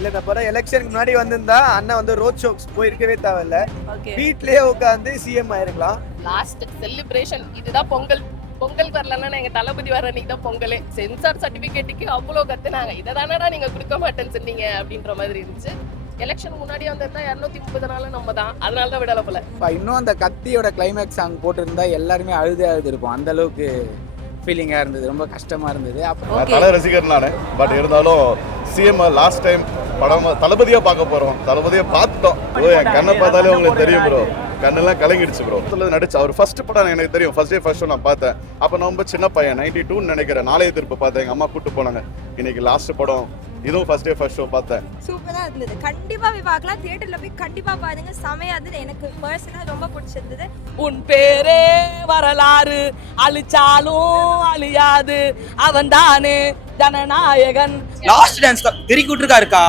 இல்ல இந்த படம் எலெக்ஷனுக்கு முன்னாடி வந்திருந்தா அண்ணன் வந்து ரோட் ஷோக்ஸ் போயிருக்கவே தேவையில்ல, ஓகே வீட்லயே உட்காந்து சிஎம் ஆயிருக்கலாம். லாஸ்ட் செலிப்ரேஷன் இதுதான் பொங்கல். பொங்கல் வரலன்னா எங்க தளபதி வர அன்னைக்கு தான் பொங்கலே. சென்சார் சர்டிபிகேட்டுக்கு அவ்வளோ கத்துனாங்க, இதை தானடா நீங்க கொடுக்க மாட்டேன்னு சொன்னீங்க அப்படின்ற மாதிரி இருந்துச்சு. எலெக்ஷன் முன்னாடி வந்திருந்தா 230 நாள் நம்ம தான், அதனால தான் விடல போல. இன்னும் அந்த கத்தியோட கிளைமேக்ஸ் சாங் போட்டிருந்தா எல்லாருமே அழுது இருப்போம். அந்த அளவுக்கு ஃபீலிங்காக இருந்தது, ரொம்ப கஷ்டமாக இருந்தது. Okay. தலை ரசிகர் நான், பட் இருந்தாலும் சிஎம் லாஸ்ட் டைம் படம் தளபதியா பார்க்க போறோம், தளபதியை பார்த்துட்டோம். என் கண்ணை பார்த்தாலே உங்களுக்கு தெரியும் ப்ரோ, கண்ணெல்லாம் கலங்கிடுச்சு ப்ரோ. நடிச்சு அவர் ஃபர்ஸ்ட் படம் எனக்கு தெரியும், ஃபர்ஸ்ட் டே ஃபர்ஸ்ட் ஷோ நான் பார்த்தேன். அப்போ நான் ரொம்ப சின்ன பையன், 92 நினைக்கிறேன். நாளைய திருப்பி பார்த்தேன், எங்க அம்மா கூட்டு போனாங்க. இன்னைக்கு லாஸ்ட் படம், இதுவும் ஃபர்ஸ்ட் டே ஃபர்ஸ்ட் ஷோ பார்த்தேன். சூப்பரா இருந்தது, கண்டிப்பா போய் பார்க்கலாம், தியேட்டர்ல போய் கண்டிப்பா பாருங்க, செமையா இருந்தது. எனக்கு பர்சனலா ரொம்ப பிடிச்சிருந்தது. உன் பேரே வரலாறு, அழிச்சாலும் அழியாது, அவன் தானே ஜனநாயகன். லாஸ்ட் டான்ஸ் வெரி குட் இருக்கா,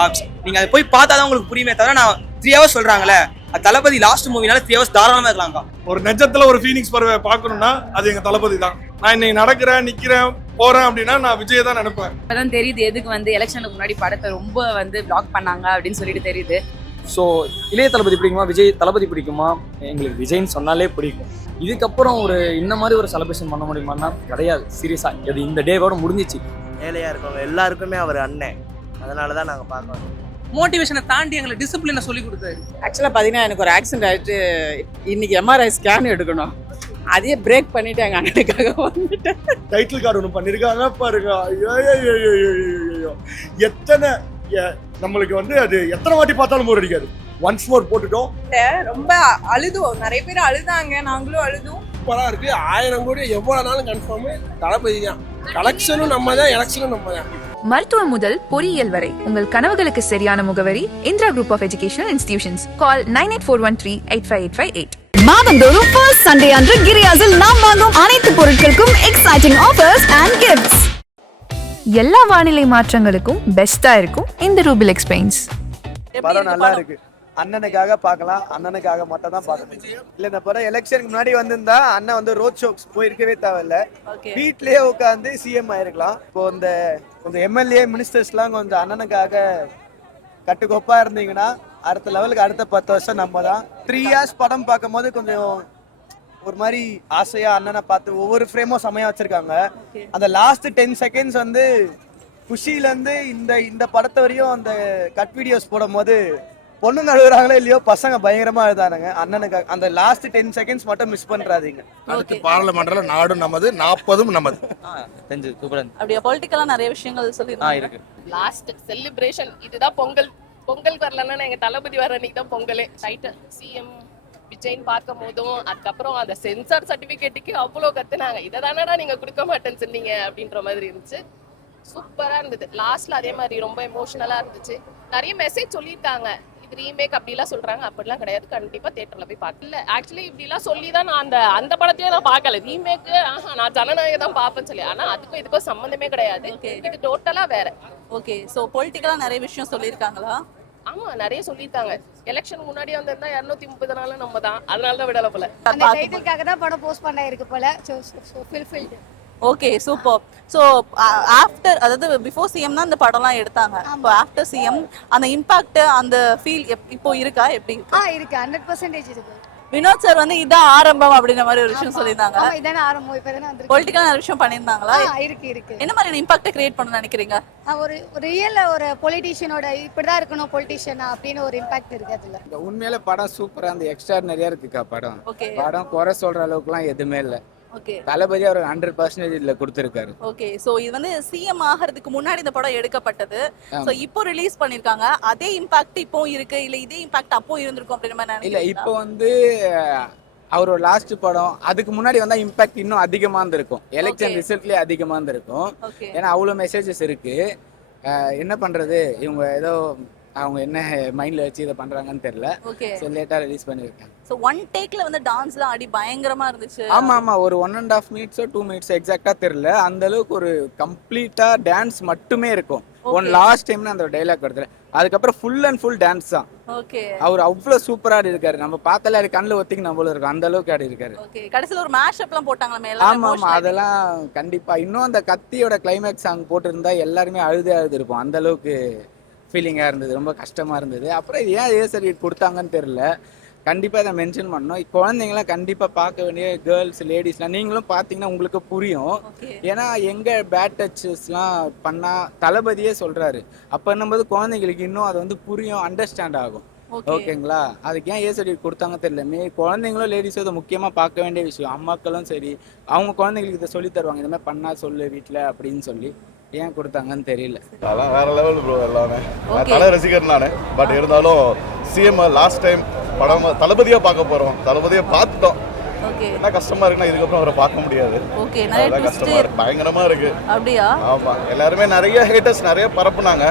நீங்க அதை போய் பார்த்தா தான் உங்களுக்கு புரியுமே தவிர, நான் 3 hours சொல்றாங்களே, தளபதி லாஸ்ட் மூவினால 3 hours தாராளமா இருக்கலாம்க்கா. ஒரு நெஜத்துல ஒரு ஃபீனிக்ஸ் பறவை பார்க்கணும்னா அது எங்க தளபதி தான். நான் இன்னைக்கு நடக்கிறேன், நிக்கிறேன், போறேன் அப்படின்னா நான் விஜய் தான் நினைப்பேன். அதான் தெரியுது எதுக்கு வந்து எலெக்ஷனுக்கு முன்னாடி படத்தை ரொம்ப வந்து பிளாக் பண்ணாங்க அப்படின்னு சொல்லிட்டு தெரியுது. ஸோ இளைய தளபதி பிடிக்குமா, விஜய் தளபதி பிடிக்குமா? எங்களுக்கு விஜய்ன்னு சொன்னாலே பிடிக்கும். இதுக்கப்புறம் ஒரு இந்த மாதிரி ஒரு செலிப்ரேஷன் பண்ண முடியுமான்னா கிடையாது. சீரியஸாக இது இந்த டேவோட முடிஞ்சிச்சு. ஏழையா இருக்கவங்க எல்லாருக்குமே அவர் அண்ணன், அதனால தான் நாங்கள் பார்க்கறோம். மோட்டிவேஷனை தாண்டி எங்களுக்கு டிசிப்ளினை சொல்லி கொடுத்தாரு. ஆக்சுவலாக பார்த்தீங்கன்னா எனக்கு ஒரு ஆக்சிடென்ட் ஆகிட்டு இன்னைக்கு எம்ஆர்ஐ ஸ்கேன் எடுக்கணும், அதையே பிரேக் பண்ணிட்டு எங்கள் அண்ணனுக்காக வந்துட்டேன். டைட்டில் கார்டு ஒன்று பண்ணியிருக்காங்க பாருங்க, ஐயோ எத்தனை நம்மளுக்கு வந்து அது எத்தனை வாட்டி பார்த்தாலும் போர் அடிக்காது. ஒன்ஸ் மோர் போட்டுட்டோம். ரொம்ப அழுதுவோம், நிறைய பேர் அழுதாங்க, நாங்களும் அழுதுவோம். சூப்பராக இருக்கு. 1000 கோடி எவ்வளோ நாளும் கன்ஃபார்ம் தளபதி தான். கலெக்ஷனும் நம்ம தான், எலெக்ஷனும் நம்ம தான். மருத்துவம் முதல் பொறியியல் வரை உங்கள் கனவுகளுக்கு சரியான முகவரி Indira group of educational institutions. Call 9841385858. மாதந்தோறும் ஃபர்ஸ்ட் சண்டே அன்று கிரியாஸில் நாம் வாங்கும் அனைத்து பொருட்களுக்கும் எக்ஸைட்டிங் ஆஃபர்ஸ் அண்ட் கிஃப்ட்ஸ். எல்லா வானிலை மாற்றங்களுக்கும் பெஸ்டா இருக்கும் இந்த ரூபில் எக்ஸ்பெயின்ஸ். படம் நல்லா இருக்கு, அண்ணனுக்காக பார்க்கலாம், அண்ணனுக்காக மட்டும் தான் பார்க்கணும். இல்ல இந்த படம் எலெக்ஷனுக்கு முன்னாடி வந்திருந்தா அண்ணன் வந்து ரோட் ஷோக்ஸ் போயிருக்கவே தேவையில்ல, வீட்லயே உட்காந்து சிஎம் ஆயிருக்கலாம். இப்போ இந்த கொஞ்சம் எம்எல்ஏ மினிஸ்டர்ஸ்லாம் கொஞ்சம் அண்ணனுக்காக கட்டுக்கோப்பா இருந்தீங்கன்னா அடுத்த லெவலுக்கு அடுத்த 10 வருஷம் நம்ம தான். 3 years படம் பார்க்கும் போது கொஞ்சம் ஒரு மாதிரி ஆசையா அண்ணனை பார்த்து ஒவ்வொரு ஃப்ரேமும் செமையா வச்சிருக்காங்க. அந்த லாஸ்ட் 10 seconds வந்து குஷில இருந்து இந்த படத்தை வரையும் அந்த கட் வீடியோஸ் போடும் போது பொண்ணுங்க அழுகுறாங்களோ இல்லையோ பசங்க பயங்கரமா அழுதானுங்க அண்ணனுக்கு. அந்த லாஸ்ட் 10 seconds மட்டும் மிஸ் பண்றாதீங்க. அடுத்து பார்லிமெண்ட்ல நாடும் நமது, 40ம் நமது. தெரிஞ்சு சூப்பரா அப்படியே பொலிட்டிக்கலா நிறைய விஷயங்கள் சொல்லிருக்காங்க. இருக்கு. லாஸ்ட் செலிப்ரேஷன் இதுதான் பொங்கல். பொங்கல் வரலன்னா எங்க தளபதி வர அன்னைக்கு தான் பொங்கலே. டைட்டில் சிஎம் விஜய்ன்னு பார்க்கும் போதும், அதுக்கப்புறம் அந்த சென்சார் சர்டிபிகேட்டுக்கு அவ்வளோ கத்துனாங்க, இதை தானடா நீங்க கொடுக்க மாட்டேன்னு சொன்னீங்க அப்படின்ற மாதிரி இருந்துச்சு. சூப்பரா இருந்தது. லாஸ்ட்ல அதே மாதிரி ரொம்ப எமோஷனலா இருந்துச்சு. நிறைய மெசேஜ் சொல்லியிருக்காங்க. இது ரீமேக் அப்படிலாம் சொல்றாங்க, அப்படிலாம் கிடையாது. கண்டிப்பா தியேட்டர்ல போய் பார்க்கல. ஆக்சுவலி இப்படிலாம் சொல்லி தான் நான் அந்த படத்தையே நான் பார்க்கல. ரீமேக் நான் ஜனநாயகம் தான் பார்ப்பேன்னு சொல்லி, ஆனா அதுக்கும் இதுக்கும் சம்மந்தமே கிடையாது. இது டோட்டலா வேற. ஓகே, சோ பொலிட்டிக்கலா நிறைய விஷயம் சொல்லிருக்காங்களா? ஆமா, நிறைய சொல்லியிருக்காங்க. எலெக்ஷன் முன்னாடி வந்திருந்தா 230 நாள் நம்ம தான், அதனால தான் விடல போல. அந்த டைட்டிலுக்காக தான் படம் போஸ்ட் பண்ண இருக்கு போல. So fulfilled. Okay, super. So after, அதாவது பிஃபோர் சிஎம் தான் இந்த படம்லாம் எடுத்தாங்க. இப்போ ஆஃப்டர் சிஎம் அந்த இம்பாக்ட், அந்த ஃபீல் இப்போ இருக்கா? எப்படி இருக்கு? 100% இருக்கு. வினோத் சார் வந்து இதான் ஆரம்பம் அப்படின்ற மாதிரி ஒரு விஷயம் சொல்லியிருந்தாங்க. இதான ஆரம்பம், இப்பதானே வந்திருக்கு. பொலிட்டிக்கலா நிறைய விஷயம் பண்ணியிருந்தாங்களா? இருக்கு. என்ன மாதிரியான இம்பாக்ட் கிரியேட் பண்ண நினைக்கிறீங்க? ஒரு ரியல் ஒரு பொலிட்டிஷியனோட இப்படிதான் இருக்கணும் பொலிட்டிஷியன் அப்படின்னு ஒரு இம்பாக்ட் இருக்கு அதுல. உண்மையில படம் சூப்பரா, அந்த எக்ஸ்ட்ரானரியா இருக்குக்கா படம். ஓகே, படம் குறை சொல்ற அளவுக்குலாம் எதுவுமே இல்லை. ஓகே, தளபதி அவர் 100% இதுல கொடுத்திருக்காரு. ஓகே. சோ இது வந்து சிஎம் ஆகிறதுக்கு முன்னாடி இந்த படம் எடுக்கப்பட்டது. சோ இப்போ ரிலீஸ் பண்ணிருக்காங்க. அதே இம்பாக்ட் இப்போ இருக்கு இல்ல இதே இம்பாக்ட் அப்போ இருந்திருக்கும் அப்படின்ற மாதிரி இல்ல, நினைக்கிறீங்களா? இப்போ வந்து அவரோட லாஸ்ட் படம் அதுக்கு முன்னாடி வந்தா இம்பாக்ட் இன்னும் அதிகமா இருந்திருக்கும். எலெக்ஷன் ரிசல்ட்லயே அதிகமா இருந்திருக்கும். ஏன்னா அவ்வளவு மெசேஜஸ் இருக்கு. என்ன பண்றது, இவங்க ஏதோ அவங்க என்ன மைண்ட்ல வச்சு இதை பண்றாங்கன்னு தெரியல. சோ லேட்டா ரிலீஸ் பண்ணிருக்காங்க. சோ ஒன் டேக்ல வந்து டான்ஸ்லாம் ஆடி பயங்கரமா இருந்துச்சு. ஆமா, ஒரு 1.5 minutes 2 minutes எக்ஸாக்ட்டா தெரியல. அந்த அளவுக்கு ஒரு கம்ப்ளீட்டா டான்ஸ் மட்டுமே இருக்கும். ஒன் லாஸ்ட் டைம்ல அந்த டைலாக் வருதுல, அதுக்கப்புறம் ஃபுல் அண்ட் ஃபுல் டான்ஸ் தான். ஓகே, அவர் அவ்வளவு சூப்பரா ஆடி இருக்காரு. நம்ம பார்த்தாலே அது கண்ணுல ஒத்திக்கு நம்மள இருக்கும், அந்த அளவுக்கு ஆடி இருக்காரு. ஓகே. கடைசில ஒரு மேஷ் அப்லாம் போட்டாங்களே மேல. ஆமா, அதெல்லாம் கண்டிப்பா. இன்னும் அந்த கத்தியோட கிளைமேக்ஸ் சாங் போட்டிருந்தா எல்லாருமே அழுது இருப்போம். அந்த அளவுக்கு ஃபீலிங்காக இருந்தது, ரொம்ப கஷ்டமாக இருந்தது. அப்புறம் இது ஏன் ஏ சர்டிஃபிகேட் கொடுத்தாங்கன்னு தெரியல. கண்டிப்பாக இதை மென்ஷன் பண்ணோம். குழந்தைங்களாம் கண்டிப்பாக பார்க்க வேண்டிய கேர்ள்ஸ் லேடிஸ்லாம் நீங்களும் பார்த்தீங்கன்னா உங்களுக்கு புரியும். ஏன்னா எங்கள் பேட் டச்சஸ்லாம் பண்ணால் தளபதியே சொல்கிறாரு. அப்போன்னும்போது குழந்தைங்களுக்கு இன்னும் அது வந்து புரியும், அண்டர்ஸ்டாண்ட் ஆகும். ஓகேங்களா? அதுக்கு ஏன் ஏ சர்டிஃபிகேட் கொடுத்தாங்க தெரியல. குழந்தைங்களும் லேடிஸும் இதை முக்கியமாக பார்க்க வேண்டிய விஷயம். அம்மாக்களும் சரி, அவங்க குழந்தைங்களுக்கு இதை சொல்லி தருவாங்க, இந்த மாதிரி பண்ணா சொல்லு வீட்டில் அப்படின்னு சொல்லி. ஏன் கொடுத்தாங்கன்னு தெரியல. அதெல்லாம் வேற லெவல் ப்ரோ எல்லாமே. நான் தலை ரசிகர் நான். பட் இருந்தாலும் சிஎம் லாஸ்ட் டைம் படம் தளபதியா பார்க்க போறோம். தளபதியா பார்த்துட்டோம். என்ன கஷ்டமா இருக்குன்னா இதுக்கப்புறம் அவரை பார்க்க முடியாது. கஷ்டமா இருக்கு, பயங்கரமா இருக்கு. அப்படியா? ஆமா, எல்லாருமே நிறைய ஹேட்டர்ஸ் நிறைய பரப்புனாங்க.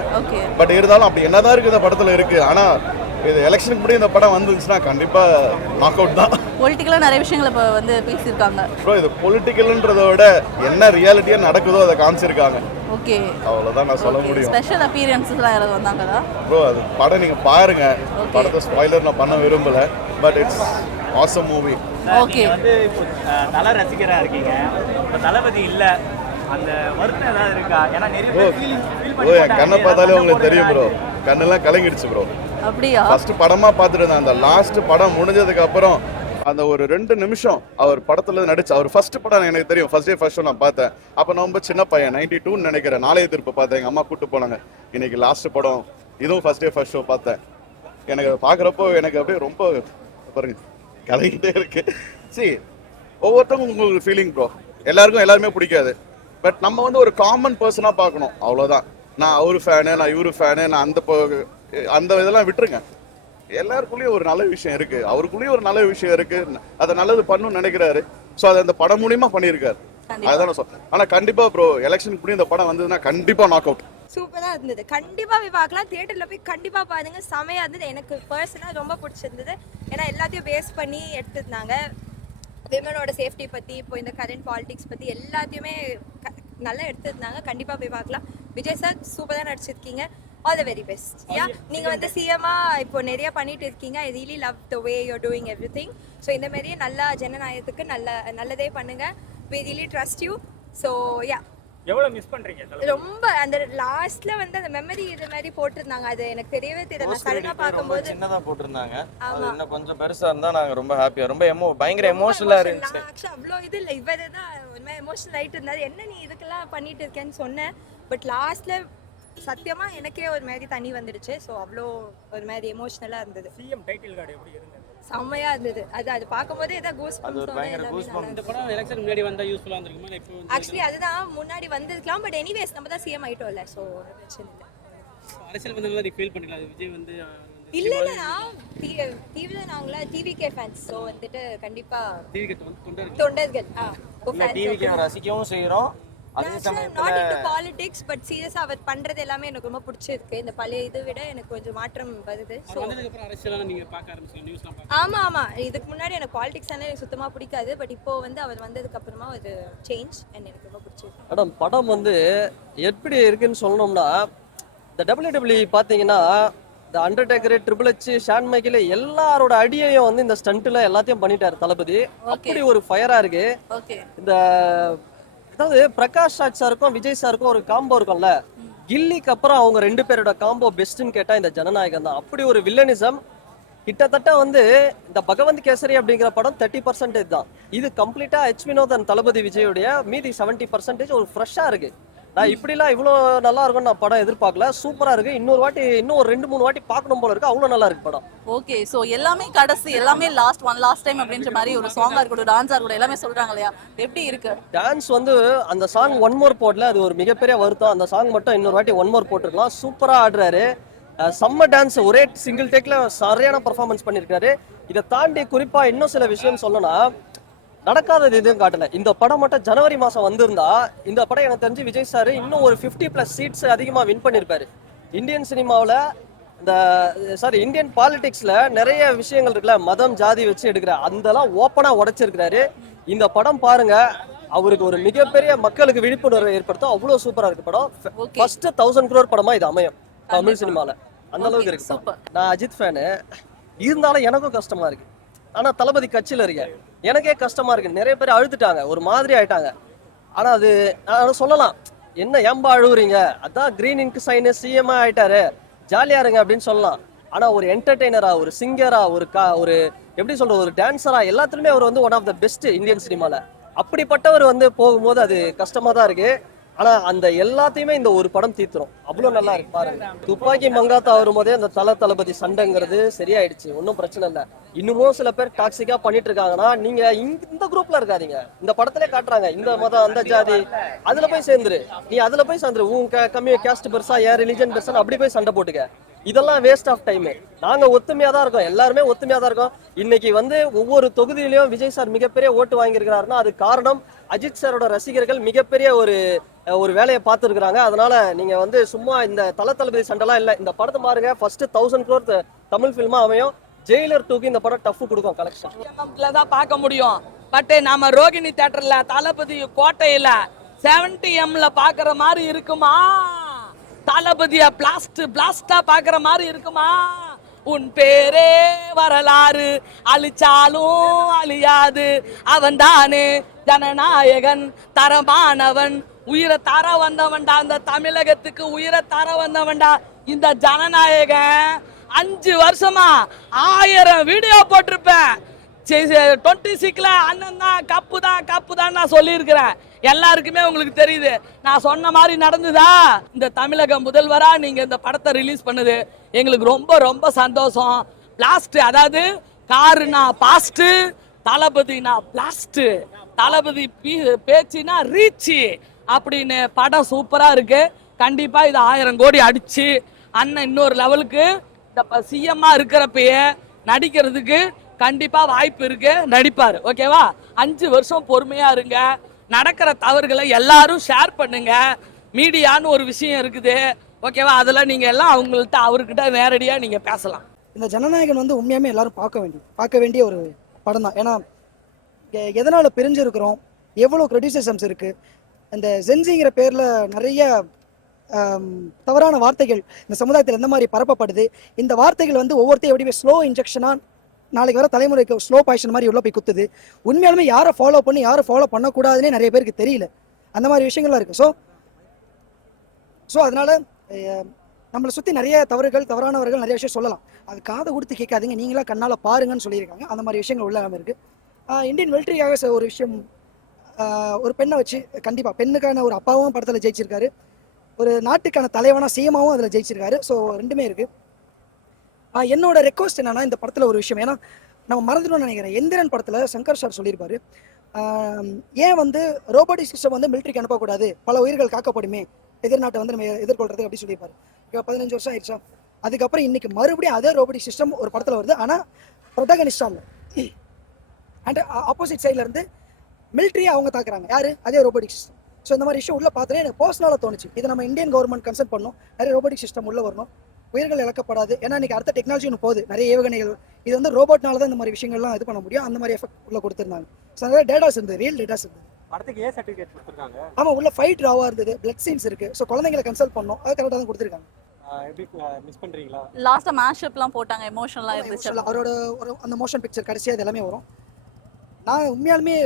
பட் இருந்தாலும் அப்படி என்னதான் இருக்கு இந்த படத்துல இருக்கு. ஆனா இது எலெக்ஷனுக்கு முன்னாடி இந்த படம் வந்துச்சுன்னா கண்டிப்பா நாக் அவுட் தான். பொலிட்டிக்கலா நிறைய விஷயங்களை இப்போ வந்து பேசியிருக்காங்க. ப்ரோ இது பொலிட்டிக்கல்ன்றதை விட என்ன ரியாலிட்டியா நடக்குதோ அதை காமிச்சிருக்காங்க. ஓகே, அவ்வளவுதான் நான் சொல்ல முடியும். ஸ்பெஷல் அப்பியரன்ஸ்லாம் யாராவது வந்தாங்களா? ப்ரோ அது படம் நீங்க பாருங்க. படத்தை ஸ்பாயிலர் நான் பண்ண விரும்பல. But it's awesome movie. Okay, வந்து இப்போ தல ரசிகரா இருக்கீங்க, இப்போ தளபதி இல்ல, அந்த வருத்தம் ஏதாவது இருக்கா? ஏன்னா நிறைய பேர் ஃபீல் ப்ரோ என் கண்ணை பார்த்தாலே உங்களுக்கு தெரியும் ப்ரோ, கண்ணெல்லாம் கலங்கிடுச்சு ப்ரோ. அப்படியா? ஃபர்ஸ்ட் படமா பார்த்துட்டு இருந்தேன். அந்த லாஸ்ட் படம் முடிஞ்சதுக்கு அப்புறம் அந்த ஒரு 2 நிமிஷம் அவர் படத்துல நடிச்சு, அவர் ஃபர்ஸ்ட் படம் எனக்கு தெரியும், ஃபர்ஸ்ட் டே ஃபர்ஸ்ட் ஷோ நான் பார்த்தேன். அப்ப நான் ரொம்ப சின்ன பையன், 92 நினைக்கிறேன். நாளைய திருப்ப பார்த்தேன், எங்க அம்மா கூட்டு போனாங்க. இன்னைக்கு லாஸ்ட் படம், இதுவும் ஃபர்ஸ்ட் டே ஃபர்ஸ்ட் ஷோ பார்த்தேன். எனக்கு பாக்குறப்போ எனக்கு அப்படியே ரொம்ப பாருங்க கலங்கிட்டே இருக்கு. சரி, ஒவ்வொருத்தவங்க உங்களுக்கு ஃபீலிங் ப்ரோ. எல்லாருக்கும் எல்லாருமே பிடிக்காது. பட் நம்ம வந்து ஒரு காமன் பர்சனா பார்க்கணும், அவ்வளவுதான். நான் அவரு ஃபேனு, நான் இவரு ஃபேனு, நான் அந்த இதெல்லாம் விட்டுருங்க. எல்லாருக்குள்ளேயும் ஒரு நல்ல விஷயம் இருக்கு, அவருக்குள்ளேயும் ஒரு நல்ல விஷயம் இருக்கு. அதை நல்லது பண்ணணும்னு நினைக்கிறாரு. ஸோ அதை அந்த படம் மூலியமா பண்ணியிருக்காரு. அதுதான் நான் சொல்றேன். ஆனா கண்டிப்பா ப்ரோ எலெக்ஷனுக்கு முன்னாடி இந்த படம் வந்ததுன்னா கண்டிப்பா நாக் அவுட். சூப்பரா இருந்தது. கண்டிப்பா போய் பார்க்கலாம். தியேட்டர்ல போய் கண்டிப்பா பாருங்க. செமையா இருந்தது. எனக்கு பர்சனலா ரொம்ப பிடிச்சிருந்தது. ஏன்னா எல்லாத்தையும் பேஸ் பண்ணி எடுத்துருந்தாங்க. விமனோட சேஃப்டி பத்தி, இப்போ இந்த கரண்ட் பாலிடிக்ஸ் பத்தி எல்லாத்தையுமே நல்லா எடுத்துருந்தாங்க. கண்டிப்பா போய் பார்க்கலாம். விஜய் சார் சூப்பரா நடிச்சிருக்கீங்க. All the very best. Yeah, நீங்க வந்து சிஎம்மா இப்போ நிறைய பண்ணிட்டு இருக்கீங்க. I really love the way you are doing everything. So இந்த மாதிரியே நல்லா ஜனநாயகத்துக்கு நல்லதே பண்ணுங்க. We really trust you. So yeah, எவ்வளவு மிஸ் பண்றீங்க? ரொம்ப அந்த லாஸ்ட்ல வந்து அந்த மெமரி இது மாதிரி போட்டிருந்தாங்க. அது எனக்கு தெரியவே தெரியல. சடனா பாக்கும்போது சின்னதா போட்டிருந்தாங்க. அது இன்னும் கொஞ்சம் பெருசா இருந்தா நாங்க ரொம்ப ஹாப்பியா, ரொம்ப பயங்கர எமோஷனலா இருந்துச்சு. ஆக்சுவலா அவ்வளோ இது இல்லை, இவரு தான் ஒரு எமோஷனல் ஆயிட்டு இருந்தாரு. என்ன நீ இதுக்கெல்லாம் பண்ணிட்டு இருக்கேன்னு சொன்னேன். பட் லாஸ்ட்ல சத்தியமா எனக்கே ஒரு மாதிரி தண்ணி வந்துடுச்சு. ஸோ அவ்வளோ ஒரு மாதிரி எமோஷனலா இருந்தது. சிஎம் டைட்டில் கார்டு எப்படி இருந்தது? செம்மையா இருந்தது. அது பார்க்கும்போது ஏதோ கூஸ் இந்த படம் எலெக்ஷன் முன்னாடி வந்தா யூஸ்ஃபுல்லா இருந்திருக்குமா? இப்போ ஆக்சுவலி அதுதான் முன்னாடி வந்திருக்கலாம். பட் எனிவேஸ் நம்ம தான் சிஎம் ஆயிட்டோம்ல. ஸோ பிரச்சனை இல்லை. அரசியல் வந்தவங்க நீ ஃபீல் பண்ணிக்கலாம். விஜய் வந்து இல்ல நான் டிவில நாங்களா டிவிகே ஃபேன்ஸ். ஸோ வந்துட்டு கண்டிப்பா டிவிகே தொண்டர்கள். டிவிகே ரசிக்கவும் செய்யறோம். அதே சமயத்துல நாட் இன்டு பாலிடிக்ஸ். பட் சீரியஸா அவர் பண்றது எல்லாமே எனக்கு ரொம்ப பிடிச்சிருக்கு. இந்த பழைய இதை விட எனக்கு கொஞ்சம் மாற்றம் வருது. ஸோ வந்ததுக்கு அப்புறம் அரசியல் நீங்க பார்க்க ஆரம்பிச்சீங்க, நியூஸ்லாம் பார்க்க. ஆமா, இதுக்கு முன்னாடி எனக்கு பாலிடிக்ஸ் எனக்கு சுத்தமா பிடிக்காது. பட் இப்போ வந்து அவர் வந்ததுக்கு அப்புறமா ஒரு சேஞ்ச் எனக்கு ரொம்ப பிடிச்சிருக்கு. மேடம் படம் வந்து எப்படி இருக்குன்னு சொல்லணும்னா, இந்த WWE பார்த்தீங்கன்னா இந்த Undertaker, triple H, Shawn Michael எல்லாரோட அடியையும் வந்து இந்த ஸ்டண்ட்ல எல்லாத்தையும் பண்ணிட்டாரு தளபதி. அப்படி ஒரு ஃபயரா இருக்கு. இந்த அதாவது பிரகாஷ் ராஜ் சாருக்கும் விஜய் சாருக்கும் ஒரு காம்போ இருக்கும்ல, கில்லிக்கு அப்புறம் அவங்க 2 பேரோட காம்போ பெஸ்ட்னு கேட்டா இந்த ஜனநாயகம் தான். அப்படி ஒரு வில்லனிசம். கிட்டத்தட்ட வந்து இந்த பகவந்த் கேசரி அப்படிங்கிற படம் 30% தான். இது கம்ப்ளீட்டா H வினோதன் தளபதி விஜயோடைய மீதி 70% ஒரு ஃப்ரெஷ்ஷா இருக்கு. நான் இப்படிலாம் இவ்வளோ நல்லா இருக்கும் நான் படம் எதிர்பார்க்கல. சூப்பரா இருக்கு. இன்னொரு வாட்டி இன்னும் ஒரு 2-3 வாட்டி பார்க்கணும் போல இருக்கு. அவ்வளோ நல்லா இருக்கு படம். ஓகே, ஸோ எல்லாமே கடைசி, எல்லாமே லாஸ்ட் டைம் அப்படின்ற மாதிரி ஒரு சாங்கா இருக்கட்டும், டான்ஸா இருக்கட்டும், எல்லாமே சொல்றாங்க இல்லையா? எப்படி இருக்கு டான்ஸ்? வந்து அந்த சாங் ஒன் மோர் போடல, அது ஒரு மிகப்பெரிய வருத்தம். அந்த சாங் மட்டும் இன்னொரு வாட்டி ஒன் மோர் போட்டிருக்கலாம். சூப்பரா ஆடுறாரு. செம்ம டான்ஸ். ஒரே சிங்கிள் டேக்ல சரியான பர்ஃபார்மன்ஸ் பண்ணிருக்காரு. இதை தாண்டி குறிப்பா இன்னும் சில விஷயம் சொல்லணும். நடக்காதது எதுவும் காட்டல. இந்த படம் மட்டும் ஜனவரி மாசம் வந்திருந்தா இந்த படம் எனக்கு தெரிஞ்சு விஜய் சார் இன்னும் ஒரு 50+ சீட்ஸ் அதிகமா வின் பண்ணிருப்பாரு. இந்தியன் சினிமாவில் இந்தியன் பாலிடிக்ஸ்ல நிறைய விஷயங்கள் இருக்குல்ல, மதம் ஜாதி வச்சு எடுக்கிற அதெல்லாம் ஓப்பனா உடைச்சிருக்கிறாரு. இந்த படம் பாருங்க, அவருக்கு ஒரு மிகப்பெரிய மக்களுக்கு விழிப்புணர்வை ஏற்படுத்தும். அவ்வளவு சூப்பரா இருக்கு படம். ஃபர்ஸ்ட் 1000 crore படமா இது அமையும் தமிழ் சினிமால. அந்த அளவுக்கு இருக்கு. நான் அஜித் ஃபேனு இருந்தாலும் எனக்கும் கஷ்டமா இருக்கு. ஆனா தளபதி கட்சியில இருக்கேன், எனக்கே கஷ்டமா இருக்கு. நிறைய பேர் அழுதுட்டாங்க, ஒரு மாதிரி ஆயிட்டாங்க. ஆனா அது நான் சொல்லலாம், என்ன ஏம்பா அழுவுறீங்க, அதான் கிரீன் இங்க் சைனு சிஎம் ஆயிட்டாரு, ஜாலியா இருங்க அப்படின்னு சொல்லலாம். ஆனா ஒரு என்டர்டெய்னரா, ஒரு சிங்கரா, ஒரு எப்படி சொல்றது, ஒரு டான்ஸரா, எல்லாத்துலயுமே அவர் வந்து one of the best Indian சினிமால. அப்படிப்பட்டவர் வந்து போகும்போது அது கஷ்டமா தான் இருக்கு. ஆனா அந்த எல்லாத்தையுமே இந்த ஒரு படம் தீர்த்துரும். அவ்வளவு நல்லா இருக்கு பாருங்க. துப்பாக்கி மங்காத்தா வரும்போதே அந்த தளபதி சண்டைங்கிறது சரியாயிடுச்சு, ஒன்றும் பிரச்சனை இல்லை. இன்னமும் சில பேர் டாக்ஸிக்கா பண்ணிட்டு இருக்காங்கன்னா நீங்க இந்த குரூப்ல இருக்காதீங்க. இந்த படத்திலே காட்டுறாங்க இந்த மதம் அந்த ஜாதி, அதுல போய் சேர்ந்துரு, நீ அதுல போய் சேர்ந்துரு, உன் கம்மி கேஸ்ட் பெருசா, ஏன் ரிலிஜன் பெருசா, அப்படி போய் சண்டை போட்டுக்க. இதெல்லாம் வேஸ்ட் ஆஃப் டைம். நாங்க ஒத்துமையா தான் இருக்கோம், எல்லாருமே ஒத்துமையா தான் இருக்கோம். இன்னைக்கு வந்து ஒவ்வொரு தொகுதியிலையும் விஜய் சார் மிகப்பெரிய ஓட்டு வாங்கியிருக்கிறாருன்னா அது காரணம் அஜித் சாரோட ரசிகர்கள் மிகப்பெரிய ஒரு வேலையை பார்த்துருக்குறாங்க. அதனால நீங்க வந்து சும்மா இந்த தளபதி சண்டைலாம் இல்லை. இந்த படத்தை பாருங்க, ஃபர்ஸ்ட் 1000 crore தமிழ் ஃபில்மா அமையும். ஜெயிலர் 2க்கு இந்த படம் டஃப் கொடுக்கும் கலெக்ஷன் தான் பார்க்க முடியும். பட் நாம ரோகிணி தியேட்டர்ல தளபதி கோட்டையில 70M பாக்குற மாதிரி இருக்குமா? தளபதிய பிளாஸ்டா பாக்குற மாதிரி இருக்குமா? உன் பேரே வரலாறு, அழிச்சாலும் அழியாது, அவன் தானே ஜனநாயகன், தரமானவன், உயிரை தர வந்தவன்டா, அந்த தமிழகத்துக்கு உயிரை தர வந்தவன்டா இந்த ஜனநாயகன். 5 வருஷமா 1000 வீடியோ போட்டிருப்பேன். 26ல அண்ணன் தான் கப்பு தான் நான் சொல்லியிருக்கிறேன். எல்லாருக்குமே உங்களுக்கு தெரியுது. நான் சொன்ன மாதிரி நடந்துதா? இந்த தமிழக முதல்வரா நீங்க இந்த படத்தை ரிலீஸ் பண்ணுது எங்களுக்கு ரொம்ப ரொம்ப சந்தோஷம். பிளாஸ்ட், அதாவது காருனா பாஸ்ட், தளபதினா பிளாஸ்ட், தளபதி பேச்சுனா ரீச் அப்படின்னு படம் சூப்பரா இருக்கு. கண்டிப்பா இது 1000 கோடி அடிச்சு அண்ணன் இன்னொரு லெவலுக்கு சிஎம்மா இருக்கிறப்பயே நடிக்கிறதுக்கு கண்டிப்பா வாய்ப்பு இருக்கு, நடிப்பாரு. ஓகேவா? 5 வருஷம் பொறுமையா இருங்க. நடக்கிற தவறுகளை எல்லாரும் ஷேர் பண்ணுங்க. மீடியான்னு ஒரு விஷயம் இருக்குது, ஓகேவா? அதுல நீங்க எல்லாம் அவர்கிட்ட நேரடியா நீங்க பேசலாம். இந்த ஜனநாயகன் வந்து உண்மையாமே எல்லாரும் பார்க்க வேண்டிய ஒரு படம் தான். ஏன்னா எதனால பிரிஞ்சிருக்கிறோம், எவ்வளோ கிரிட்டிசிசம்ஸ் இருக்கு, இந்த ஜென்சிங்கிற பேர்ல நிறைய தவறான வார்த்தைகள் இந்த சமுதாயத்தில் எந்த மாதிரி பரப்பப்படுது. இந்த வார்த்தைகள் வந்து ஒவ்வொருத்தையும் எப்படி ஸ்லோ இன்ஜெக்ஷனா நாளைக்கு வர தலைமுறைக்கு ஸ்லோ பாய்ச்சன் மாதிரி உள்ள போய் குத்துது. உண்மையாலுமே யாரை ஃபாலோ பண்ணி யாரை ஃபாலோ பண்ணக்கூடாதுன்னே நிறைய பேருக்கு தெரியல. அந்த மாதிரி விஷயங்கள்லாம் இருக்கு. ஸோ அதனால நம்மளை சுற்றி நிறைய தவறானவர்கள் நிறைய விஷயம் சொல்லலாம். அது காதை கொடுத்து கேட்காதீங்க, நீங்களா கண்ணால் பாருங்கன்னு சொல்லியிருக்காங்க. அந்த மாதிரி விஷயங்கள் உள்ள இருக்கு. இந்தியன் மிலிட்ரிக்காக ஒரு விஷயம், ஒரு பெண்ணை வச்சு கண்டிப்பாக பெண்ணுக்கான ஒரு அப்பாவும் படத்தில் ஜெயிச்சிருக்காரு, ஒரு நாட்டுக்கான தலைவனாக சிஎம்மாவும் அதில் ஜெயிச்சிருக்காரு. ஸோ ரெண்டுமே இருக்கு. என்னோட ரெக்வஸ்ட் என்னன்னா, இந்த படத்தில் ஒரு விஷயம், ஏன்னா நம்ம மறந்துடணும்னு நினைக்கிறேன். எந்திரன் படத்தில் சங்கர் சார் சொல்லியிருப்பாரு, ஏன் வந்து ரோபோட்டிக் சிஸ்டம் வந்து மிலிட்ரிக்கு அனுப்பக்கூடாது, பல உயிர்கள் காக்கப்படுமே எதிர்நாட்டை வந்து நம்ம எதிர்கொள்றது அப்படி சொல்லியிருப்பாரு. இப்போ 15 வருஷம் ஆயிடுச்சா. அதுக்கப்புறம் இன்னைக்கு மறுபடியும் அதே ரோபோட்டிக் சிஸ்டம் ஒரு படத்தில் வருது. ஆனால் ப்ரொட்டகனிஸ்டா இல்லை, அண்ட் ஆப்போசிட் சைட்ல இருந்து மிலிட்ரியை அவங்க தாக்குறாங்க. யாரு? அதே ரோபோட்டிக் சிஸ்டம். ஸோ இந்த மாதிரி விஷயம் உள்ள பார்த்தோன்னே எனக்கு பர்சனலாக தோணுச்சு, இதை நம்ம இந்தியன் கவர்மெண்ட் கன்சல்ட் பண்ணணும், நிறைய ரோபோட்டிக் சிஸ்டம் உள்ள வரணும், உயிர்கள் இழக்கப்படாது. ஏன்னா இன்னைக்கு அடுத்த டெக்னாலஜி ஒன்று போகுது, நிறைய ஏவுகணைகள். இது வந்து ரோபோட்னால தான் இந்த மாதிரி விஷயங்கள்லாம் இது பண்ண முடியும். அந்த மாதிரி எஃபெக்ட் உள்ள கொடுத்துருந்தாங்க. ஸோ நிறைய டேட்டாஸ் இருந்தது, ரியல் டேட்டாஸ் இருந்தது. படத்துக்கு ஏ சர்டிஃபிகேட் கொடுத்துருக்காங்க. ஆமாம், உள்ள ஃபைட் ராவாக இருந்தது, பிளட் சீன்ஸ் இருக்கு. ஸோ குழந்தைங்களை கன்சல்ட் பண்ணோம், அது கரெக்டாக தான் கொடுத்துருக்காங்க. எப்படி மிஸ் பண்றீங்களா? லாஸ்ட் மேஷப்லாம் போட்டாங்க, எமோஷனலா இருந்துச்சு. அவரோட ஒரு அந்த மோஷன் பிக்சர் கடைசியாக இது எல்லாமே வரும். நான் உண்மையாலுமே